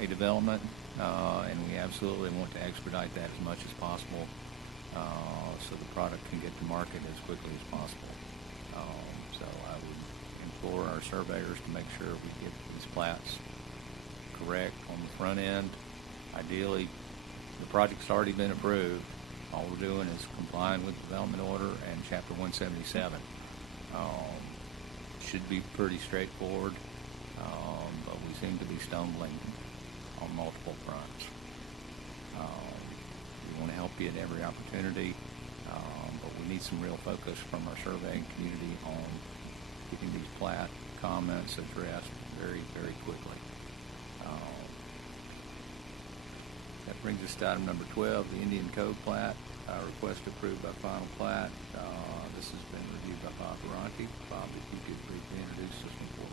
a development, and we absolutely want to expedite that as much as possible so the product can get to market as quickly as possible. So I would implore our surveyors to make sure we get these plats correct on the front end. Ideally, the project's already been approved. All we're doing is complying with development order and Chapter 177. Should be pretty straightforward, but we seem to be stumbling on multiple fronts. We want to help be at every opportunity. But we need some real focus from our surveying community on getting these plat comments addressed very, very quickly. That brings us to item number 12, the Indian Cove plat. Request approved by final plat. This has been reviewed by Bob Ferranti. Bob, if you could briefly introduce this one for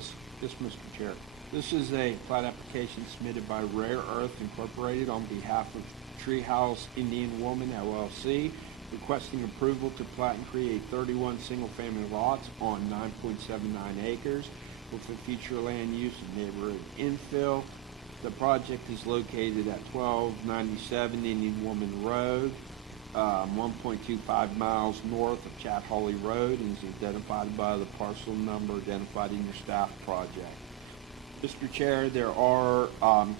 us. Yes, Mr. Chair. This is a plat application submitted by Rare Earth Incorporated on behalf of Treehouse Indian Woman LLC, requesting approval to plat and create 31 single-family lots on 9.79 acres with a future land use and neighborhood infill. The project is located at 1297 Indian Woman Road, 1.25 miles north of Chat Hawley Road, and is identified by the parcel number identified in your staff project. Mr. Chair, there are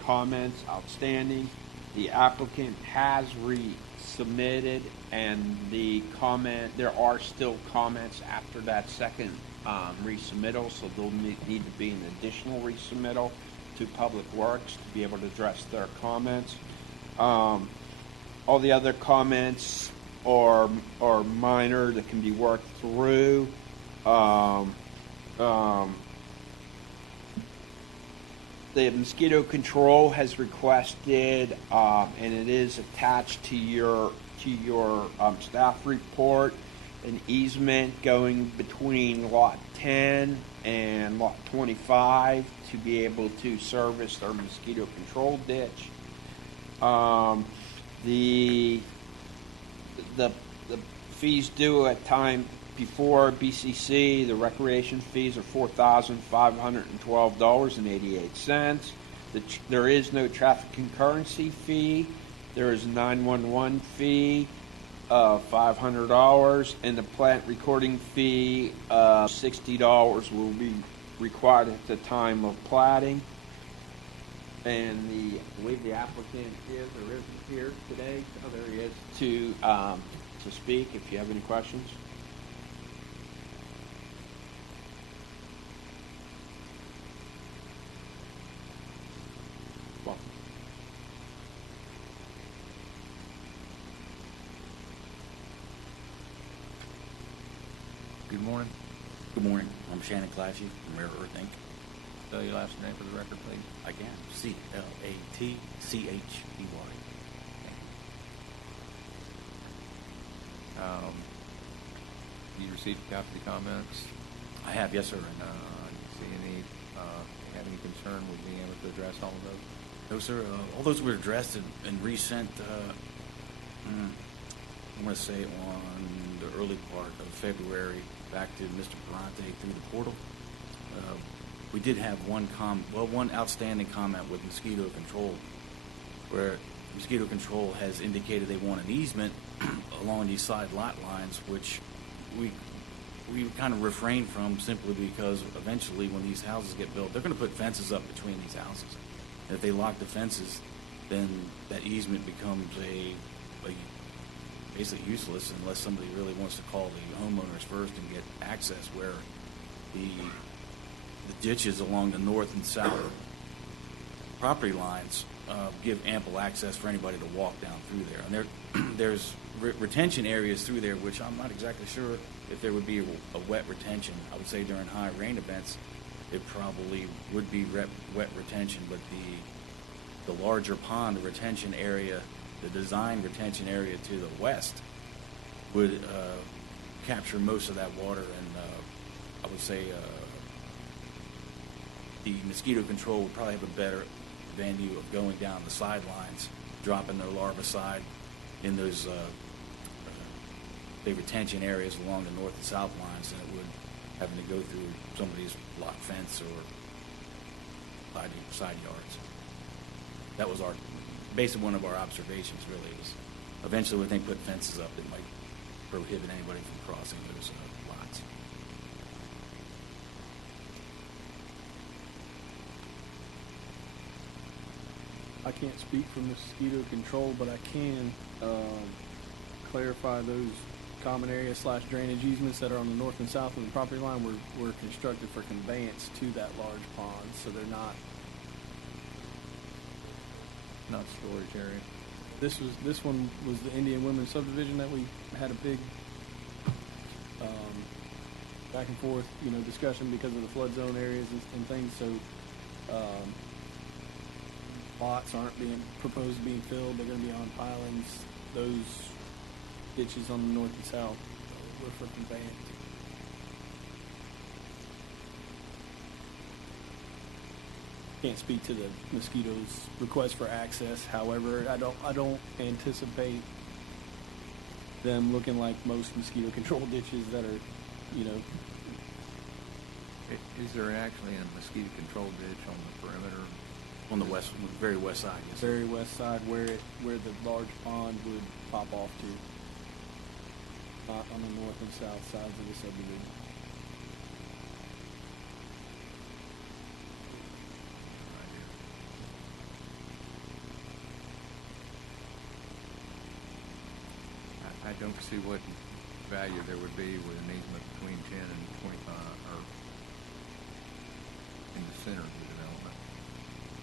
comments outstanding. The applicant has resubmitted, and there are still comments after that second resubmittal, so there'll need to be an additional resubmittal to Public Works to be able to address their comments. All the other comments are minor that can be worked through. The mosquito control has requested, and it is attached to your staff report, an easement going between lot 10 and lot 25 to be able to service their mosquito control ditch. The fees due at time before BCC, the recreation fees are $4,512.88. There is no traffic concurrency fee. There is a 911 fee of $500, and the plant recording fee of $60 will be required at the time of platting. And I believe the applicant is or isn't here today. Oh, there he is to speak. If you have any questions. Welcome. Good morning. Good morning. I'm Shannon Clatchy from Rare Earth Inc. Spell your last name for the record, please. I can. CLATCHEY. You received a copy of the comments? I have, yes, sir. Have any concern with being able to address all of those? No, sir. All those were addressed and resent, I'm going to say on the early part of February back to Mr. Ferranti through the portal. We did have one outstanding comment with mosquito control, where mosquito control has indicated they want an easement along these side lot lines, which we kind of refrain from simply because eventually when these houses get built, they're going to put fences up between these houses. And if they lock the fences, then that easement becomes basically useless unless somebody really wants to call the homeowners first and get access, where the ditches along the north and south property lines give ample access for anybody to walk down through there. And there's retention areas through there, which I'm not exactly sure if there would be a wet retention. I would say during high rain events, it probably would be wet retention, but the larger pond, the retention area, the design retention area to the west would capture most of that water, and I would say the mosquito control would probably have a better venue of going down the sidelines, dropping their larvae side in those big retention areas along the north and south lines than it would having to go through somebody's block fence or side yards. That was basically one of our observations, really, is eventually when they put fences up, it might prohibit anybody from crossing those lots. I can't speak for mosquito control, but I can clarify those common area / drainage easements that are on the north and south of the property line were constructed for conveyance to that large pond, so they're not Not storage area. This one was the Indian Women's subdivision that we had a big back and forth, discussion because of the flood zone areas and things. So lots aren't being proposed being filled. They're going to be on pilings. Those ditches on the north and south were for conveyance. Can't speak to the mosquitoes' request for access. However, I don't anticipate them looking like most mosquito control ditches that are, Is there actually a mosquito control ditch on the perimeter? On the very west side, yes. Very west side where the large pond would pop off to. Not on the north and south sides of the subdivision. I don't see what value there would be with an easement between 10 and 25, or in the center of the development.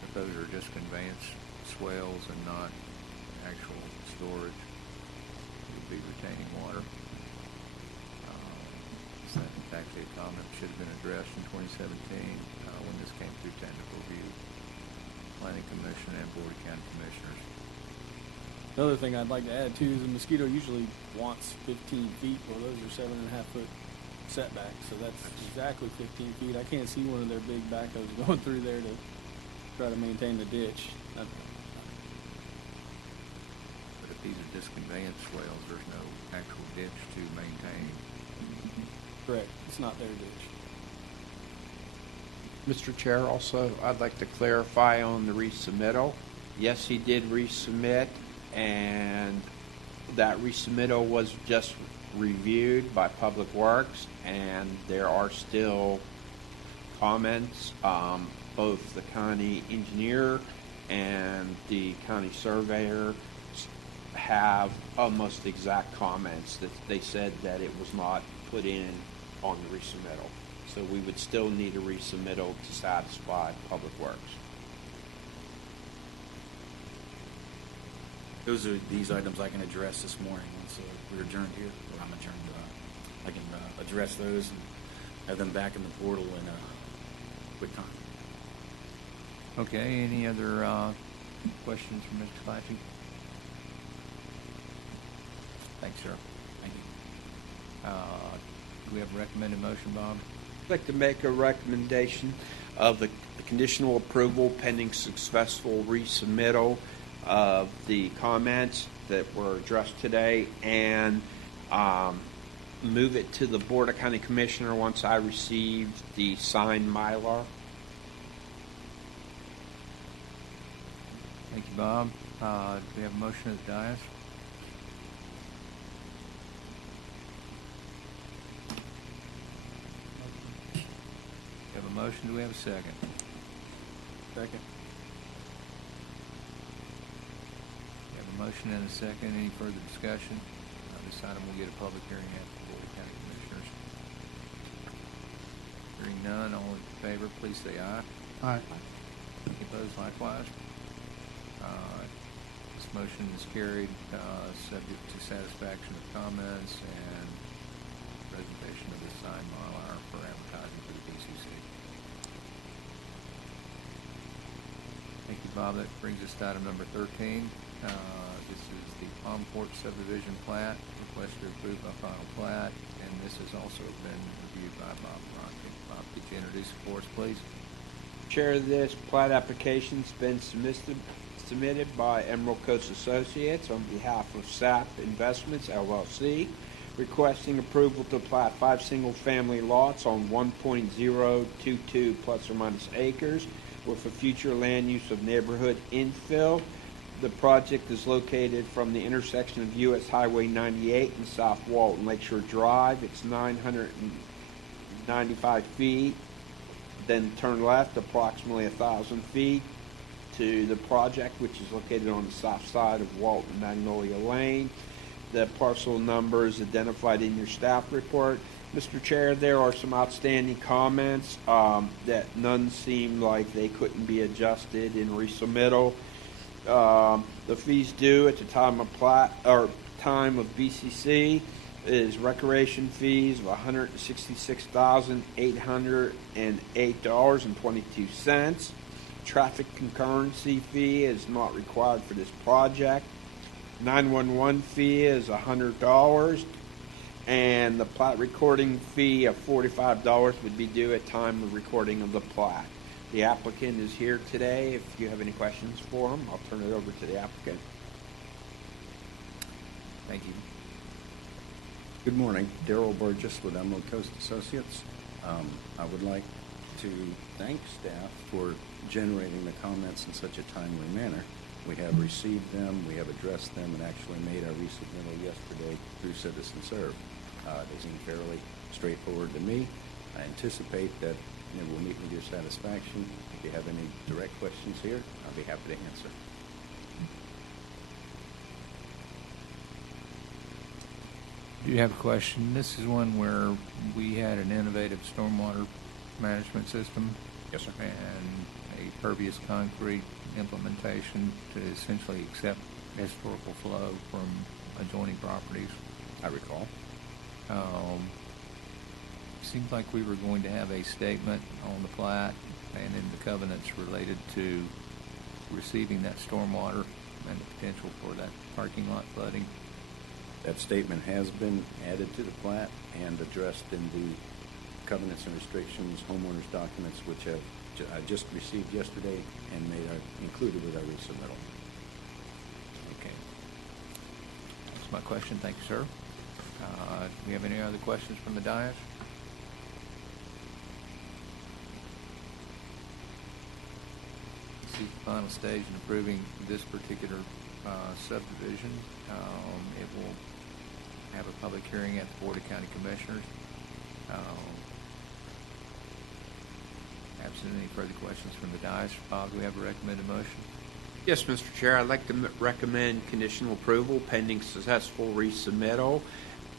If those are just conveyance swales and not actual storage, it would be retaining water. That in fact a comment should have been addressed in 2017 when this came through technical review. Planning Commission and Board of County Commissioners. Another thing I'd like to add too is a mosquito usually wants 15 feet. Well, those are 7.5 foot setbacks, so that's exactly 15 feet. I can't see one of their big backhoes going through there to try to maintain the ditch. But if these are just conveyance swales, there's no actual ditch to maintain. Correct. It's not their ditch. Mr. Chair, also, I'd like to clarify on the resubmittal. Yes, he did resubmit, and that resubmittal was just reviewed by Public Works, and there are still comments. Both the county engineer and the county surveyor have almost exact comments that they said that it was not put in on the resubmittal. So we would still need a resubmittal to satisfy Public Works. Those are these items I can address this morning once we're adjourned here, or I'm adjourned. I can address those and have them back in the portal in a quick time. Okay, any other questions from Mr. Clatchy? Thanks, sir. Thank you. Do we have a recommended motion, Bob? I'd like to make a recommendation of the conditional approval pending successful resubmittal of the comments that were addressed today, and move it to the Board of County Commissioner once I received the signed Mylar. Thank you, Bob. Do we have a motion at the dais? We have a motion. Do we have a second? Second. We have a motion and a second. Any further discussion? This item will get a public hearing at the Board of County Commissioners. Hearing none, all in favor, please say aye. Aye. Any opposed likewise? This motion is carried, subject to satisfaction of comments and presentation of the signed Mylar for advertising for the PCC. Thank you, Bob. That brings us to item number 13. This is the Palm Court subdivision plat, requested approved by final plat, and this has also been reviewed by Bob Bronte. Bob, could you introduce the course, please? Chair, this plat application's been submitted by Emerald Coast Associates on behalf of SAP Investments, LLC, requesting approval to plat 5 single-family lots on 1.022 plus or minus acres with a future land use of neighborhood infill. The project is located from the intersection of U.S. Highway 98 and South Walton Lakeshore Drive. It's 995 feet. Then turn left approximately 1,000 feet to the project, which is located on the south side of Walton Magnolia Lane. The parcel number is identified in your staff report. Mr. Chair, there are some outstanding comments that none seem like they couldn't be adjusted in resubmittal. The fees due at the time of time of BCC is recreation fees of $166,808.22. Traffic concurrency fee is not required for this project. 911 fee is $100, and the plat recording fee of $45 would be due at time of recording of the plat. The applicant is here today. If you have any questions for him, I'll turn it over to the applicant. Thank you. Good morning. Darrell Burgess with Emerald Coast Associates. I would like to thank staff for generating the comments in such a timely manner. We have received them, we have addressed them, and actually made our resubmittal yesterday through CitizenServe. They seem fairly straightforward to me. I anticipate that we'll meet with your satisfaction. If you have any direct questions here, I'll be happy to answer. Do you have a question? This is one where we had an innovative stormwater management system. Yes, sir. And a pervious concrete implementation to essentially accept historical flow from adjoining properties. I recall. Seems like we were going to have a statement on the plat and in the covenants related to receiving that stormwater and the potential for that parking lot flooding. That statement has been added to the plat and addressed in the covenants and restrictions homeowners documents, which I just received yesterday and included with our resubmittal. Okay. That's my question. Thank you, sir. Do we have any other questions from the dais? This is the final stage in approving this particular subdivision. It will have a public hearing at the Board of County Commissioners. Absent any further questions from the dais, Bob, do we have a recommended motion? Yes, Mr. Chair, I'd like to recommend conditional approval pending successful resubmittal.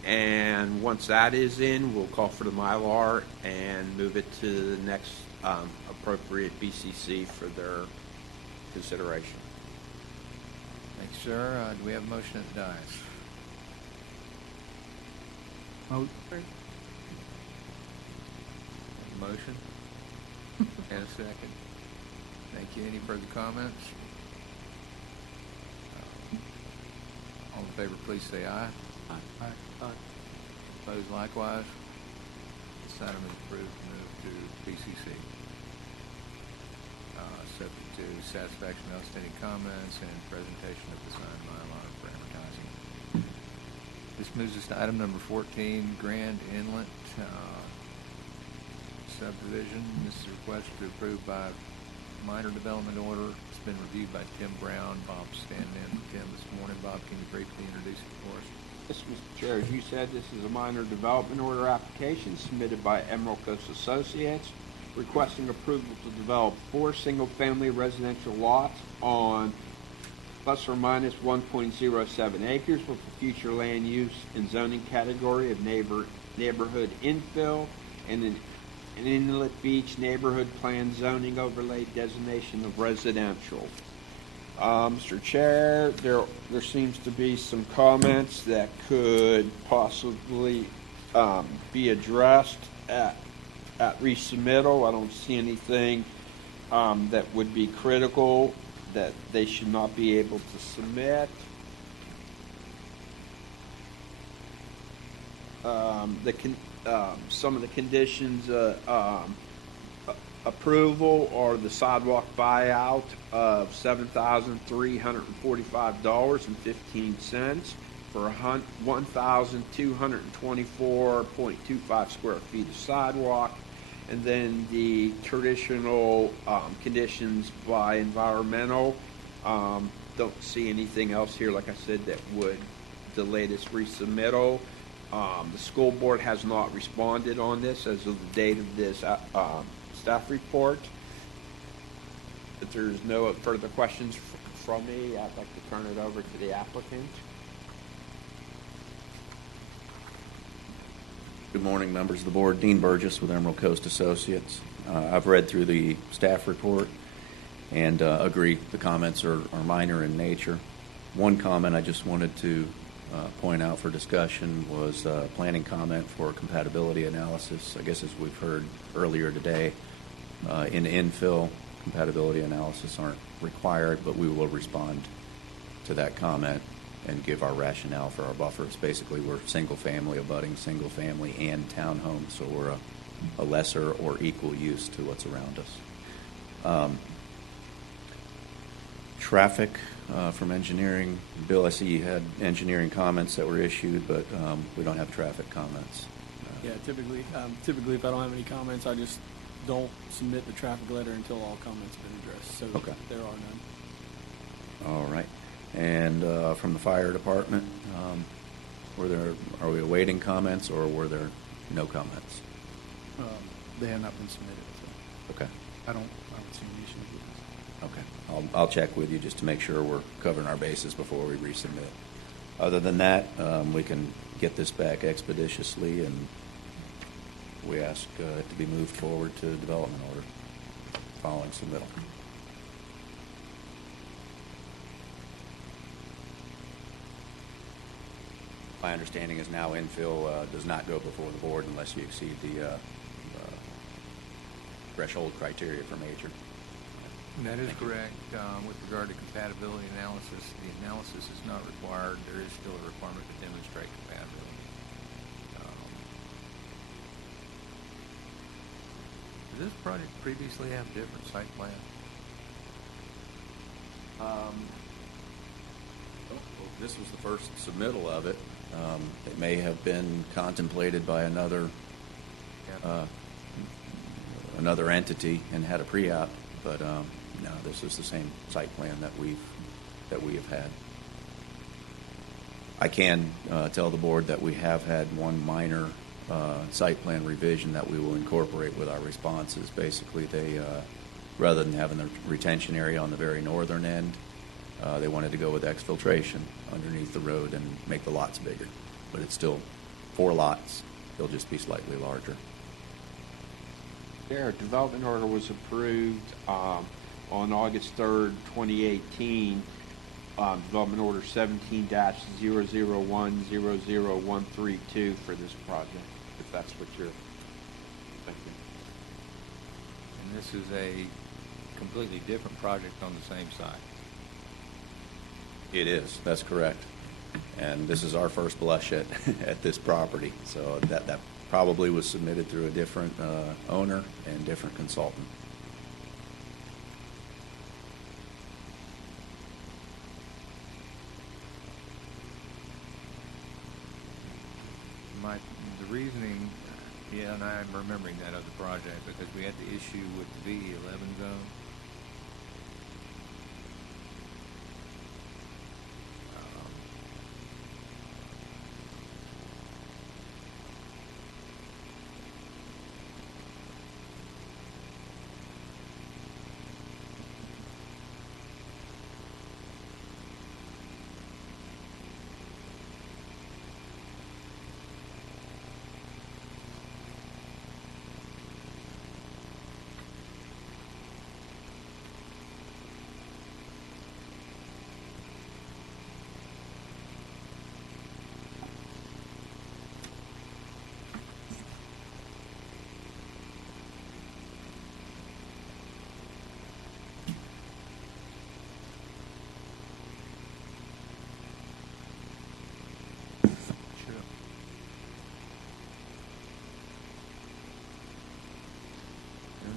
And once that is in, we'll call for the Mylar and move it to the next appropriate BCC for their consideration. Thank you, sir. Do we have a motion at the dais? Motion? And a second. Thank you. Any further comments? All in favor, please say aye. Aye. Opposed likewise? This item is approved to move to BCC. Subject to satisfaction of outstanding comments and presentation of the signed Mylar for advertising. This moves us to item number 14, Grand Inlet subdivision. This is a request to approve by minor development order. It's been reviewed by Tim Brown. Bob's standing in for Tim this morning. Bob, can you briefly introduce it for us? Yes, Mr. Chair, as you said, this is a minor development order application submitted by Emerald Coast Associates requesting approval to develop 4 single-family residential lots on plus or minus 1.07 acres with a future land use and zoning category of neighborhood infill and an inlet beach neighborhood plan zoning overlay designation of residential. Mr. Chair, there seems to be some comments that could possibly be addressed at resubmittal. I don't see anything that would be critical that they should not be able to submit. Some of the conditions approval are the sidewalk buyout of $7,345.15 for 1,224.25 square feet of sidewalk, and then the traditional conditions by environmental. Don't see anything else here, like I said, that would delay this resubmittal. The school board has not responded on this as of the date of this staff report. If there's no further questions from me, I'd like to turn it over to the applicant. Good morning, members of the board. Dean Burgess with Emerald Coast Associates. I've read through the staff report, and agree the comments are minor in nature. One comment I just wanted to point out for discussion was planning comment for compatibility analysis. I guess as we've heard earlier today, in infill, compatibility analysis aren't required, but we will respond to that comment and give our rationale for our buffers. Basically, we're single family abutting single family and townhomes, so we're a lesser or equal use to what's around us. Traffic from engineering. Bill, I see you had engineering comments that were issued, but we don't have traffic comments. Yeah, typically if I don't have any comments, I just don't submit the traffic letter until all comments have been addressed. So Okay. there are none. All right. And from the fire department, are we awaiting comments, or were there no comments? They have not been submitted, so Okay. I don't see any issues with this. Okay. I'll check with you just to make sure we're covering our bases before we resubmit. Other than that, we can get this back expeditiously, and we ask it to be moved forward to development order following submittal. My understanding is now infill does not go before the board unless you exceed the threshold criteria for major. That is correct. With regard to compatibility analysis, the analysis is not required. There is still a requirement to demonstrate compatibility. Did this project previously have different site plans? This was the first submittal of it. It may have been contemplated by another entity and had a pre-app, but no, this is the same site plan that we have had. I can tell the board that we have had one minor site plan revision that we will incorporate with our responses. Basically, they rather than having the retention area on the very northern end, they wanted to go with exfiltration underneath the road and make the lots bigger. But it's still 4 lots. They'll just be slightly larger. Their development order was approved on August 3rd, 2018. Development order 17-001-00132 for this project, if that's what you're thinking. And this is a completely different project on the same site. It is. That's correct. And this is our first blush at this property. So that probably was submitted through a different owner and different consultant. The reasoning, and I'm remembering that other project because we had the issue with the VE11 zone.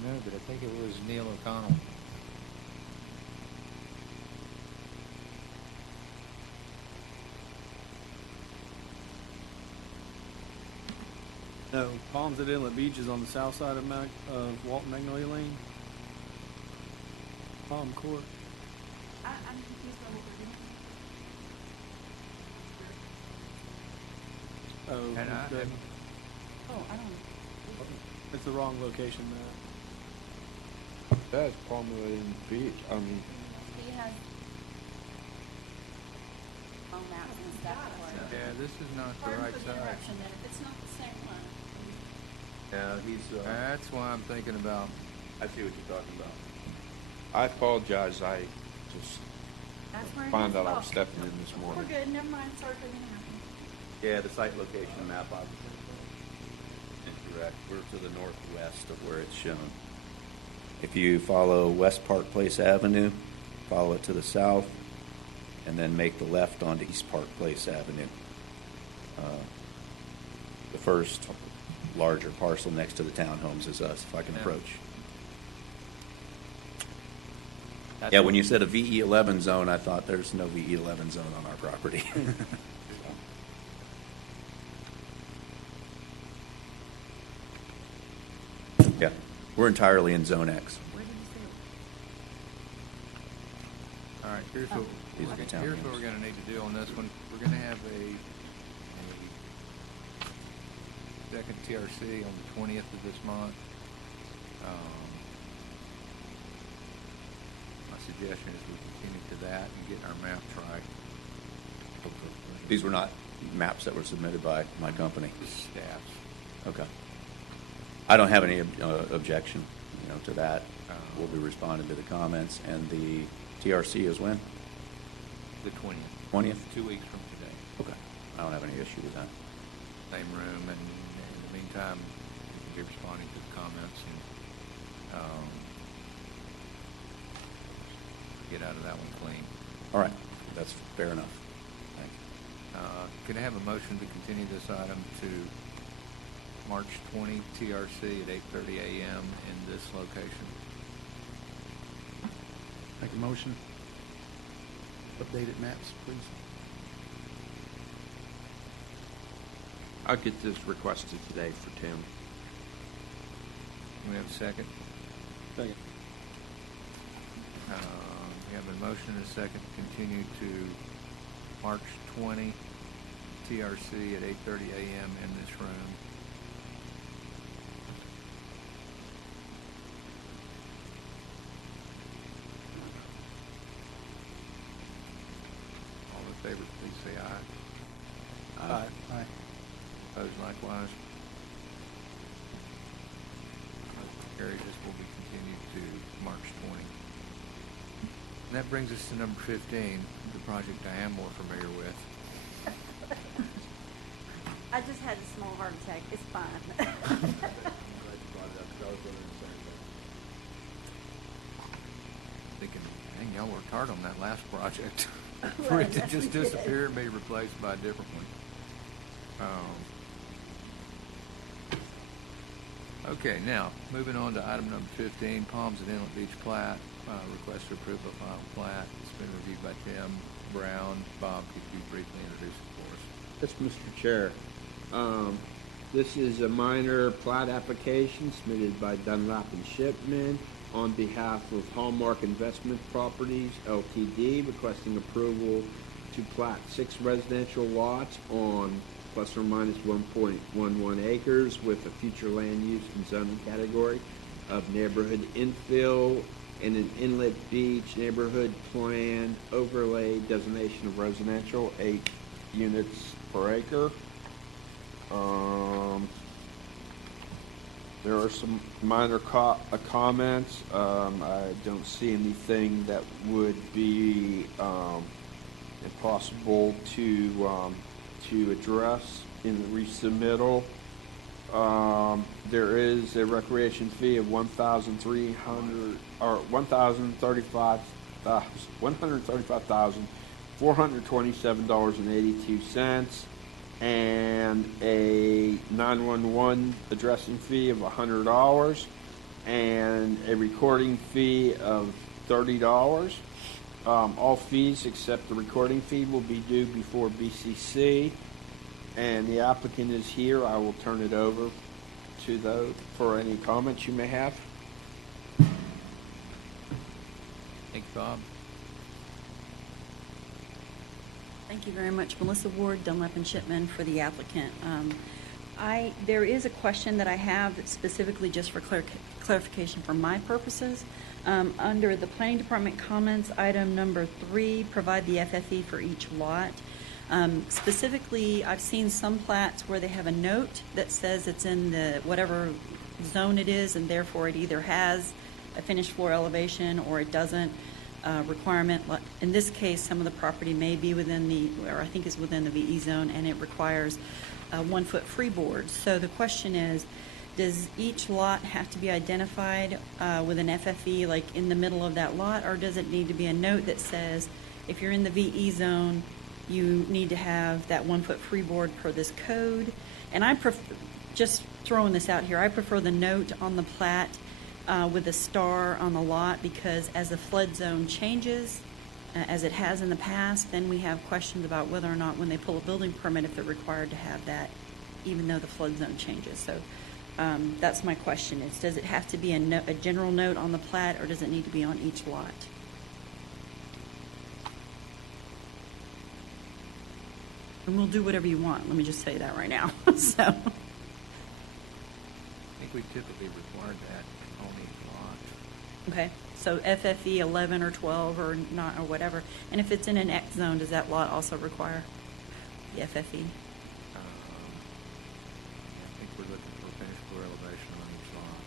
No, but I think it was Neil O'Connell. No, Palms at Inlet Beach is on the south side of Walton Magnolia Lane. Palm Court. I'm confused by what we're doing. Oh, And I don't. It's the wrong location, Matt. That's Palmwood and Beach. I mean, He has on maps and stuff. Yeah, this is not the right side. It's not the same one. Yeah, he's. That's why I'm thinking about. I see what you're talking about. I apologize. I just That's where it found is. out I was Oh. stepping in this We're morning. good, never mind, sorry for the happen. Yeah, the site location map obviously is incorrect. We're to the northwest of where it's shown. If you follow West Park Place Avenue, follow it to the south, and then make the left onto East Park Place Avenue. The first larger parcel next to the townhomes is us, if I can Yeah. approach. That's Yeah, what- when you said a VE11 zone, I thought there's no VE11 zone on our property. Yeah, we're entirely in Zone X. Where did you say it? All right, here's Oh. what, These are the here's townhomes. what we're gonna need to do on this one. We're gonna have a second TRC on the 20th of this month. My suggestion is we continue to that and get our maps right. These were not maps that were submitted by my company. The staffs. Okay. I don't have any objection, to that. Uh, We'll be responding to the comments, and the TRC is when? The 20th. 20th? 2 weeks from today. Okay. I don't have any issue with that. Same room, and in the meantime, we can be responding to the comments and get out of that one clean. All right, that's fair enough. Thank you. Can I have a motion to continue this item to March 20 TRC at 8:30 a.m. in this location? Make a motion. Updated maps, please. I'll get this requested today for Tim. Do we have a second? Second. We have a motion and a second to continue to March 20 TRC at 8:30 a.m. in this room. All in favor, please say aye. Aye. Aye. Opposed likewise. Motion carries. This will be continued to March 20. And that brings us to number 15, the project I am more familiar with. I just had a small heart attack. It's fine. Thinking, dang, y'all worked hard on that last project. For it to Yes, just we did. disappear and be replaced by a different one. Okay, now, moving on to item number 15, Palms at Inlet Beach plat, request to approve a final plat. It's been reviewed by Tim Brown. Bob, could you briefly introduce it for us? Yes, Mr. Chair. This is a minor plat application submitted by Dunlap and Shipman on behalf of Hallmark Investment Properties LTD, requesting approval to plat 6 residential lots on plus or minus 1.11 acres with a future land use and zoning category of neighborhood infill and an inlet beach neighborhood plan overlay designation of residential, 8 units per acre. There are some minor comments. I don't see anything that would be impossible to address in the resubmittal. There is a recreation fee of $135,427.82. And a 911 addressing fee of $100 and a recording fee of $30. All fees except the recording fee will be due before BCC. And the applicant is here. I will turn it over to those for any comments you may have. Thank you, Bob. Thank you very much. Melissa Ward, Dunlap and Shipman, for the applicant. There is a question that I have that's specifically just for clarification for my purposes. Under the Planning Department comments, item number 3, provide the FFE for each lot. Specifically, I've seen some plats where they have a note that says it's in the whatever zone it is, and therefore it either has a finished floor elevation or it doesn't requirement. In this case, some of the property may be within or I think is within the VE zone, and it requires 1 foot freeboard. So the question is, does each lot have to be identified with an FFE like in the middle of that lot, or does it need to be a note that says if you're in the VE zone, you need to have that 1 foot freeboard per this code? And I just throwing this out here, I prefer the note on the plat with a star on the lot, because as the flood zone changes, as it has in the past, then we have questions about whether or not when they pull a building permit, if they're required to have that, even though the flood zone changes. So that's my question is, does it have to be a general note on the plat, or does it need to be on each lot? And we'll do whatever you want. Let me just say that right now. So. I think we typically require that on each lot. Okay, so FFE 11 or 12 or not or whatever. And if it's in an X zone, does that lot also require the FFE? I think we're looking for a finished floor elevation on each lot.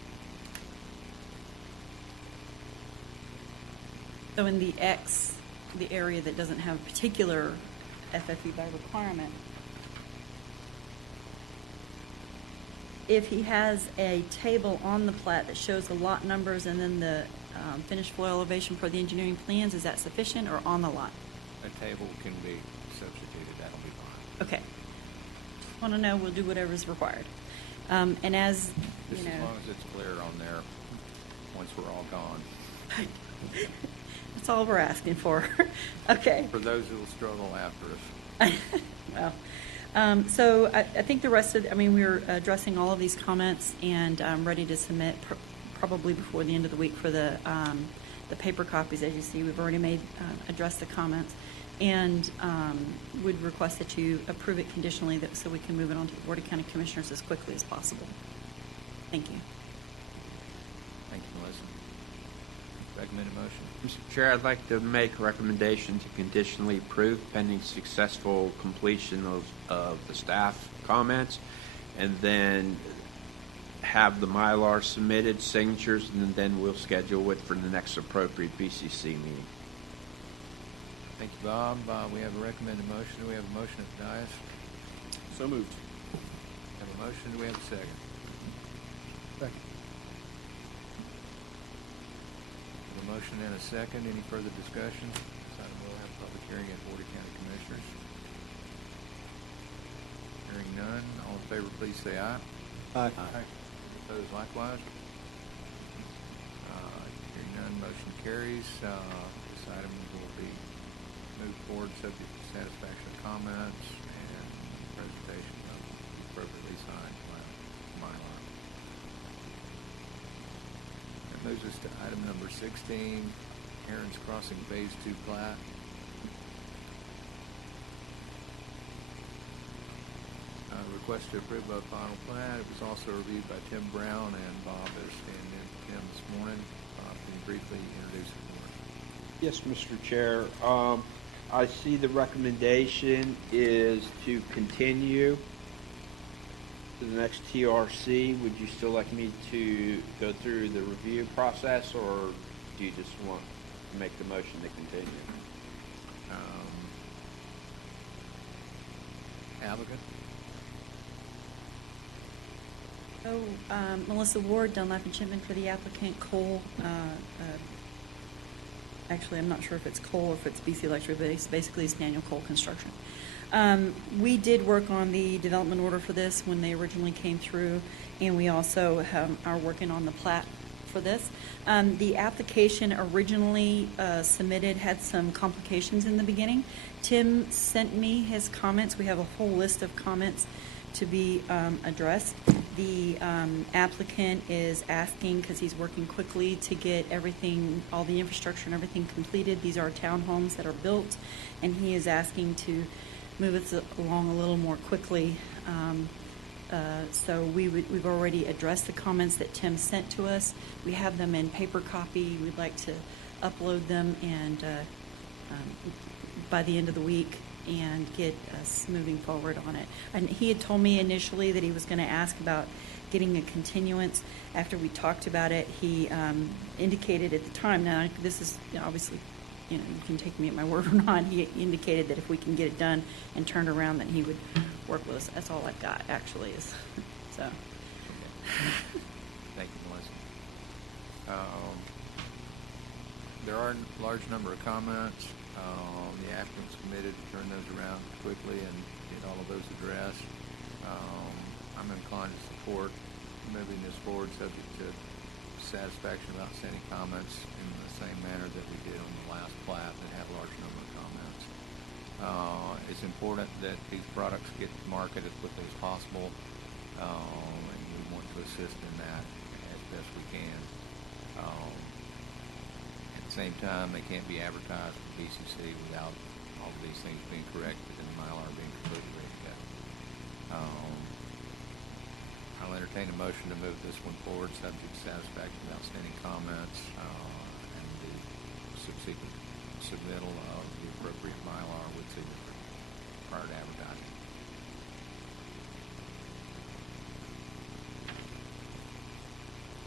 So in the X, the area that doesn't have a particular FFE by requirement, if he has a table on the plat that shows the lot numbers and then the finished floor elevation for the engineering plans, is that sufficient or on the lot? A table can be substituted, that'll be fine. Okay. Want to know, we'll do whatever's required. And as, Just you know. as long as it's clear on there, once we're all gone. That's all we're asking for. Okay. For those who will struggle after us. Well, so I think the rest of, we're addressing all of these comments, and I'm ready to submit probably before the end of the week for the paper copies. As you see, we've already addressed the comments, and would request that you approve it conditionally so we can move it on to the Board of County Commissioners as quickly as possible. Thank you. Thank you, Melissa. Recommended motion. Mr. Chair, I'd like to make a recommendation to conditionally approve pending successful completion of the staff comments, and then have the Mylar submitted, signatures, and then we'll schedule it for the next appropriate BCC meeting. Thank you, Bob. We have a recommended motion. Do we have a motion at the dais? So moved. Have a motion. Do we have a second? Second. Have a motion and a second. Any further discussion? This item will have a public hearing at Board of County Commissioners. Hearing none. All in favor, please say aye. Aye. Opposed likewise. Hearing none, motion carries. This item will be moved forward subject to satisfaction of comments and presentation of appropriately signed Mylar. That moves us to item number 16, Aaron's Crossing Phase 2 plat. Request to approve by final plat. It was also reviewed by Tim Brown, and Bob is standing in for Tim this morning. Bob, can you briefly introduce it for us? Yes, Mr. Chair. I see the recommendation is to continue to the next TRC. Would you still like me to go through the review process, or do you just want to make the motion to continue? Applicant? So, Melissa Ward, Dunlap and Chipman for the applicant, Cole. Actually, I'm not sure if it's Cole or if it's BC Electric, but it's basically Daniel Cole Construction. We did work on the development order for this when they originally came through, and we also are working on the plat for this. The application originally submitted had some complications in the beginning. Tim sent me his comments. We have a whole list of comments to be addressed. The applicant is asking, because he's working quickly to get everything, all the infrastructure and everything completed. These are townhomes that are built, and he is asking to move it along a little more quickly. So we've already addressed the comments that Tim sent to us. We have them in paper copy. We'd like to upload them and by the end of the week and get us moving forward on it. And he had told me initially that he was going to ask about getting a continuance. After we talked about it, he indicated at the time, now this is obviously, you can take me at my word or not, he indicated that if we can get it done and turned around, that he would work with us. That's all I've got, actually, is, so. Thank you, Melissa. There are a large number of comments. The applicant's committed to turn those around quickly and get all of those addressed. I'm inclined to support moving this forward subject to satisfaction of outstanding comments in the same manner that we did on the last plat that had a large number of comments. It's important that these products get to market as quickly as possible, and we want to assist in that as best we can. At the same time, they can't be advertised for BCC without all of these things being corrected and the Mylar being completely ready to go. I'll entertain a motion to move this one forward, subject to satisfaction of outstanding comments, and the subsequent submittal of the appropriate Mylar with signature prior to advertising.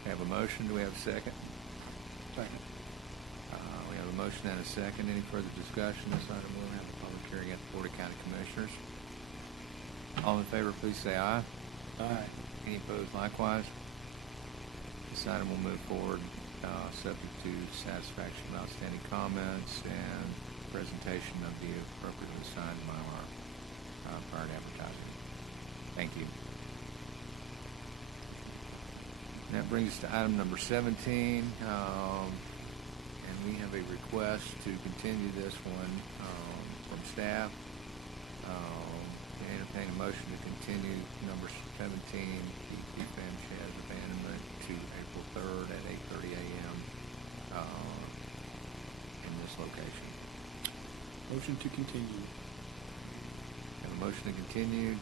We have a motion. Do we have a second? Second. We have a motion and a second. Any further discussion? This item will have a public hearing at the Board of County Commissioners. All in favor, please say aye. Aye. Any opposed likewise? This item will move forward, subject to satisfaction of outstanding comments and presentation of the appropriately signed Mylar prior to advertising. Thank you. And that brings us to item number 17, and we have a request to continue this one from staff. Entertain a motion to continue number 17, DP Sanchez abandonment, to April 3rd at 8:30 a.m. In this location. Motion to continue. Have a motion to continue.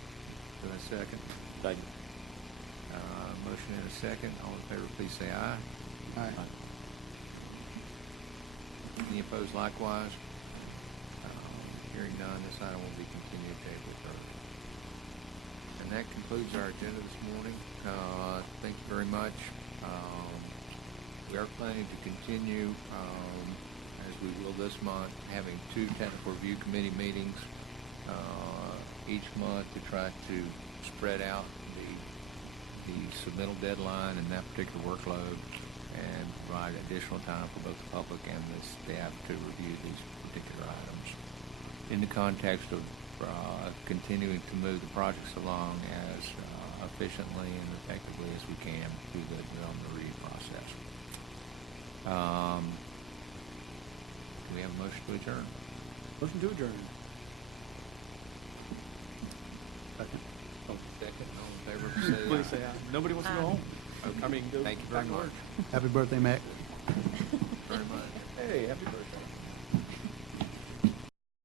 Do I have a second? Second. Motion and a second. All in favor, please say aye. Aye. Any opposed likewise? Hearing none, this item will be continued to April 3rd. And that concludes our agenda this morning. Thank you very much. We are planning to continue, as we will this month, having 2 technical review committee meetings each month to try to spread out the submittal deadline and that particular workload, and provide additional time for both the public and the staff to review these particular items in the context of continuing to move the projects along as efficiently and effectively as we can through the development review process. Do we have a motion to adjourn? Motion to adjourn. Second. Second. All in favor, say Please say aye. Nobody wants to go home. Okay. I mean, go Thank you very back to much. work. Happy birthday, Mac. Very much. Hey, happy birthday.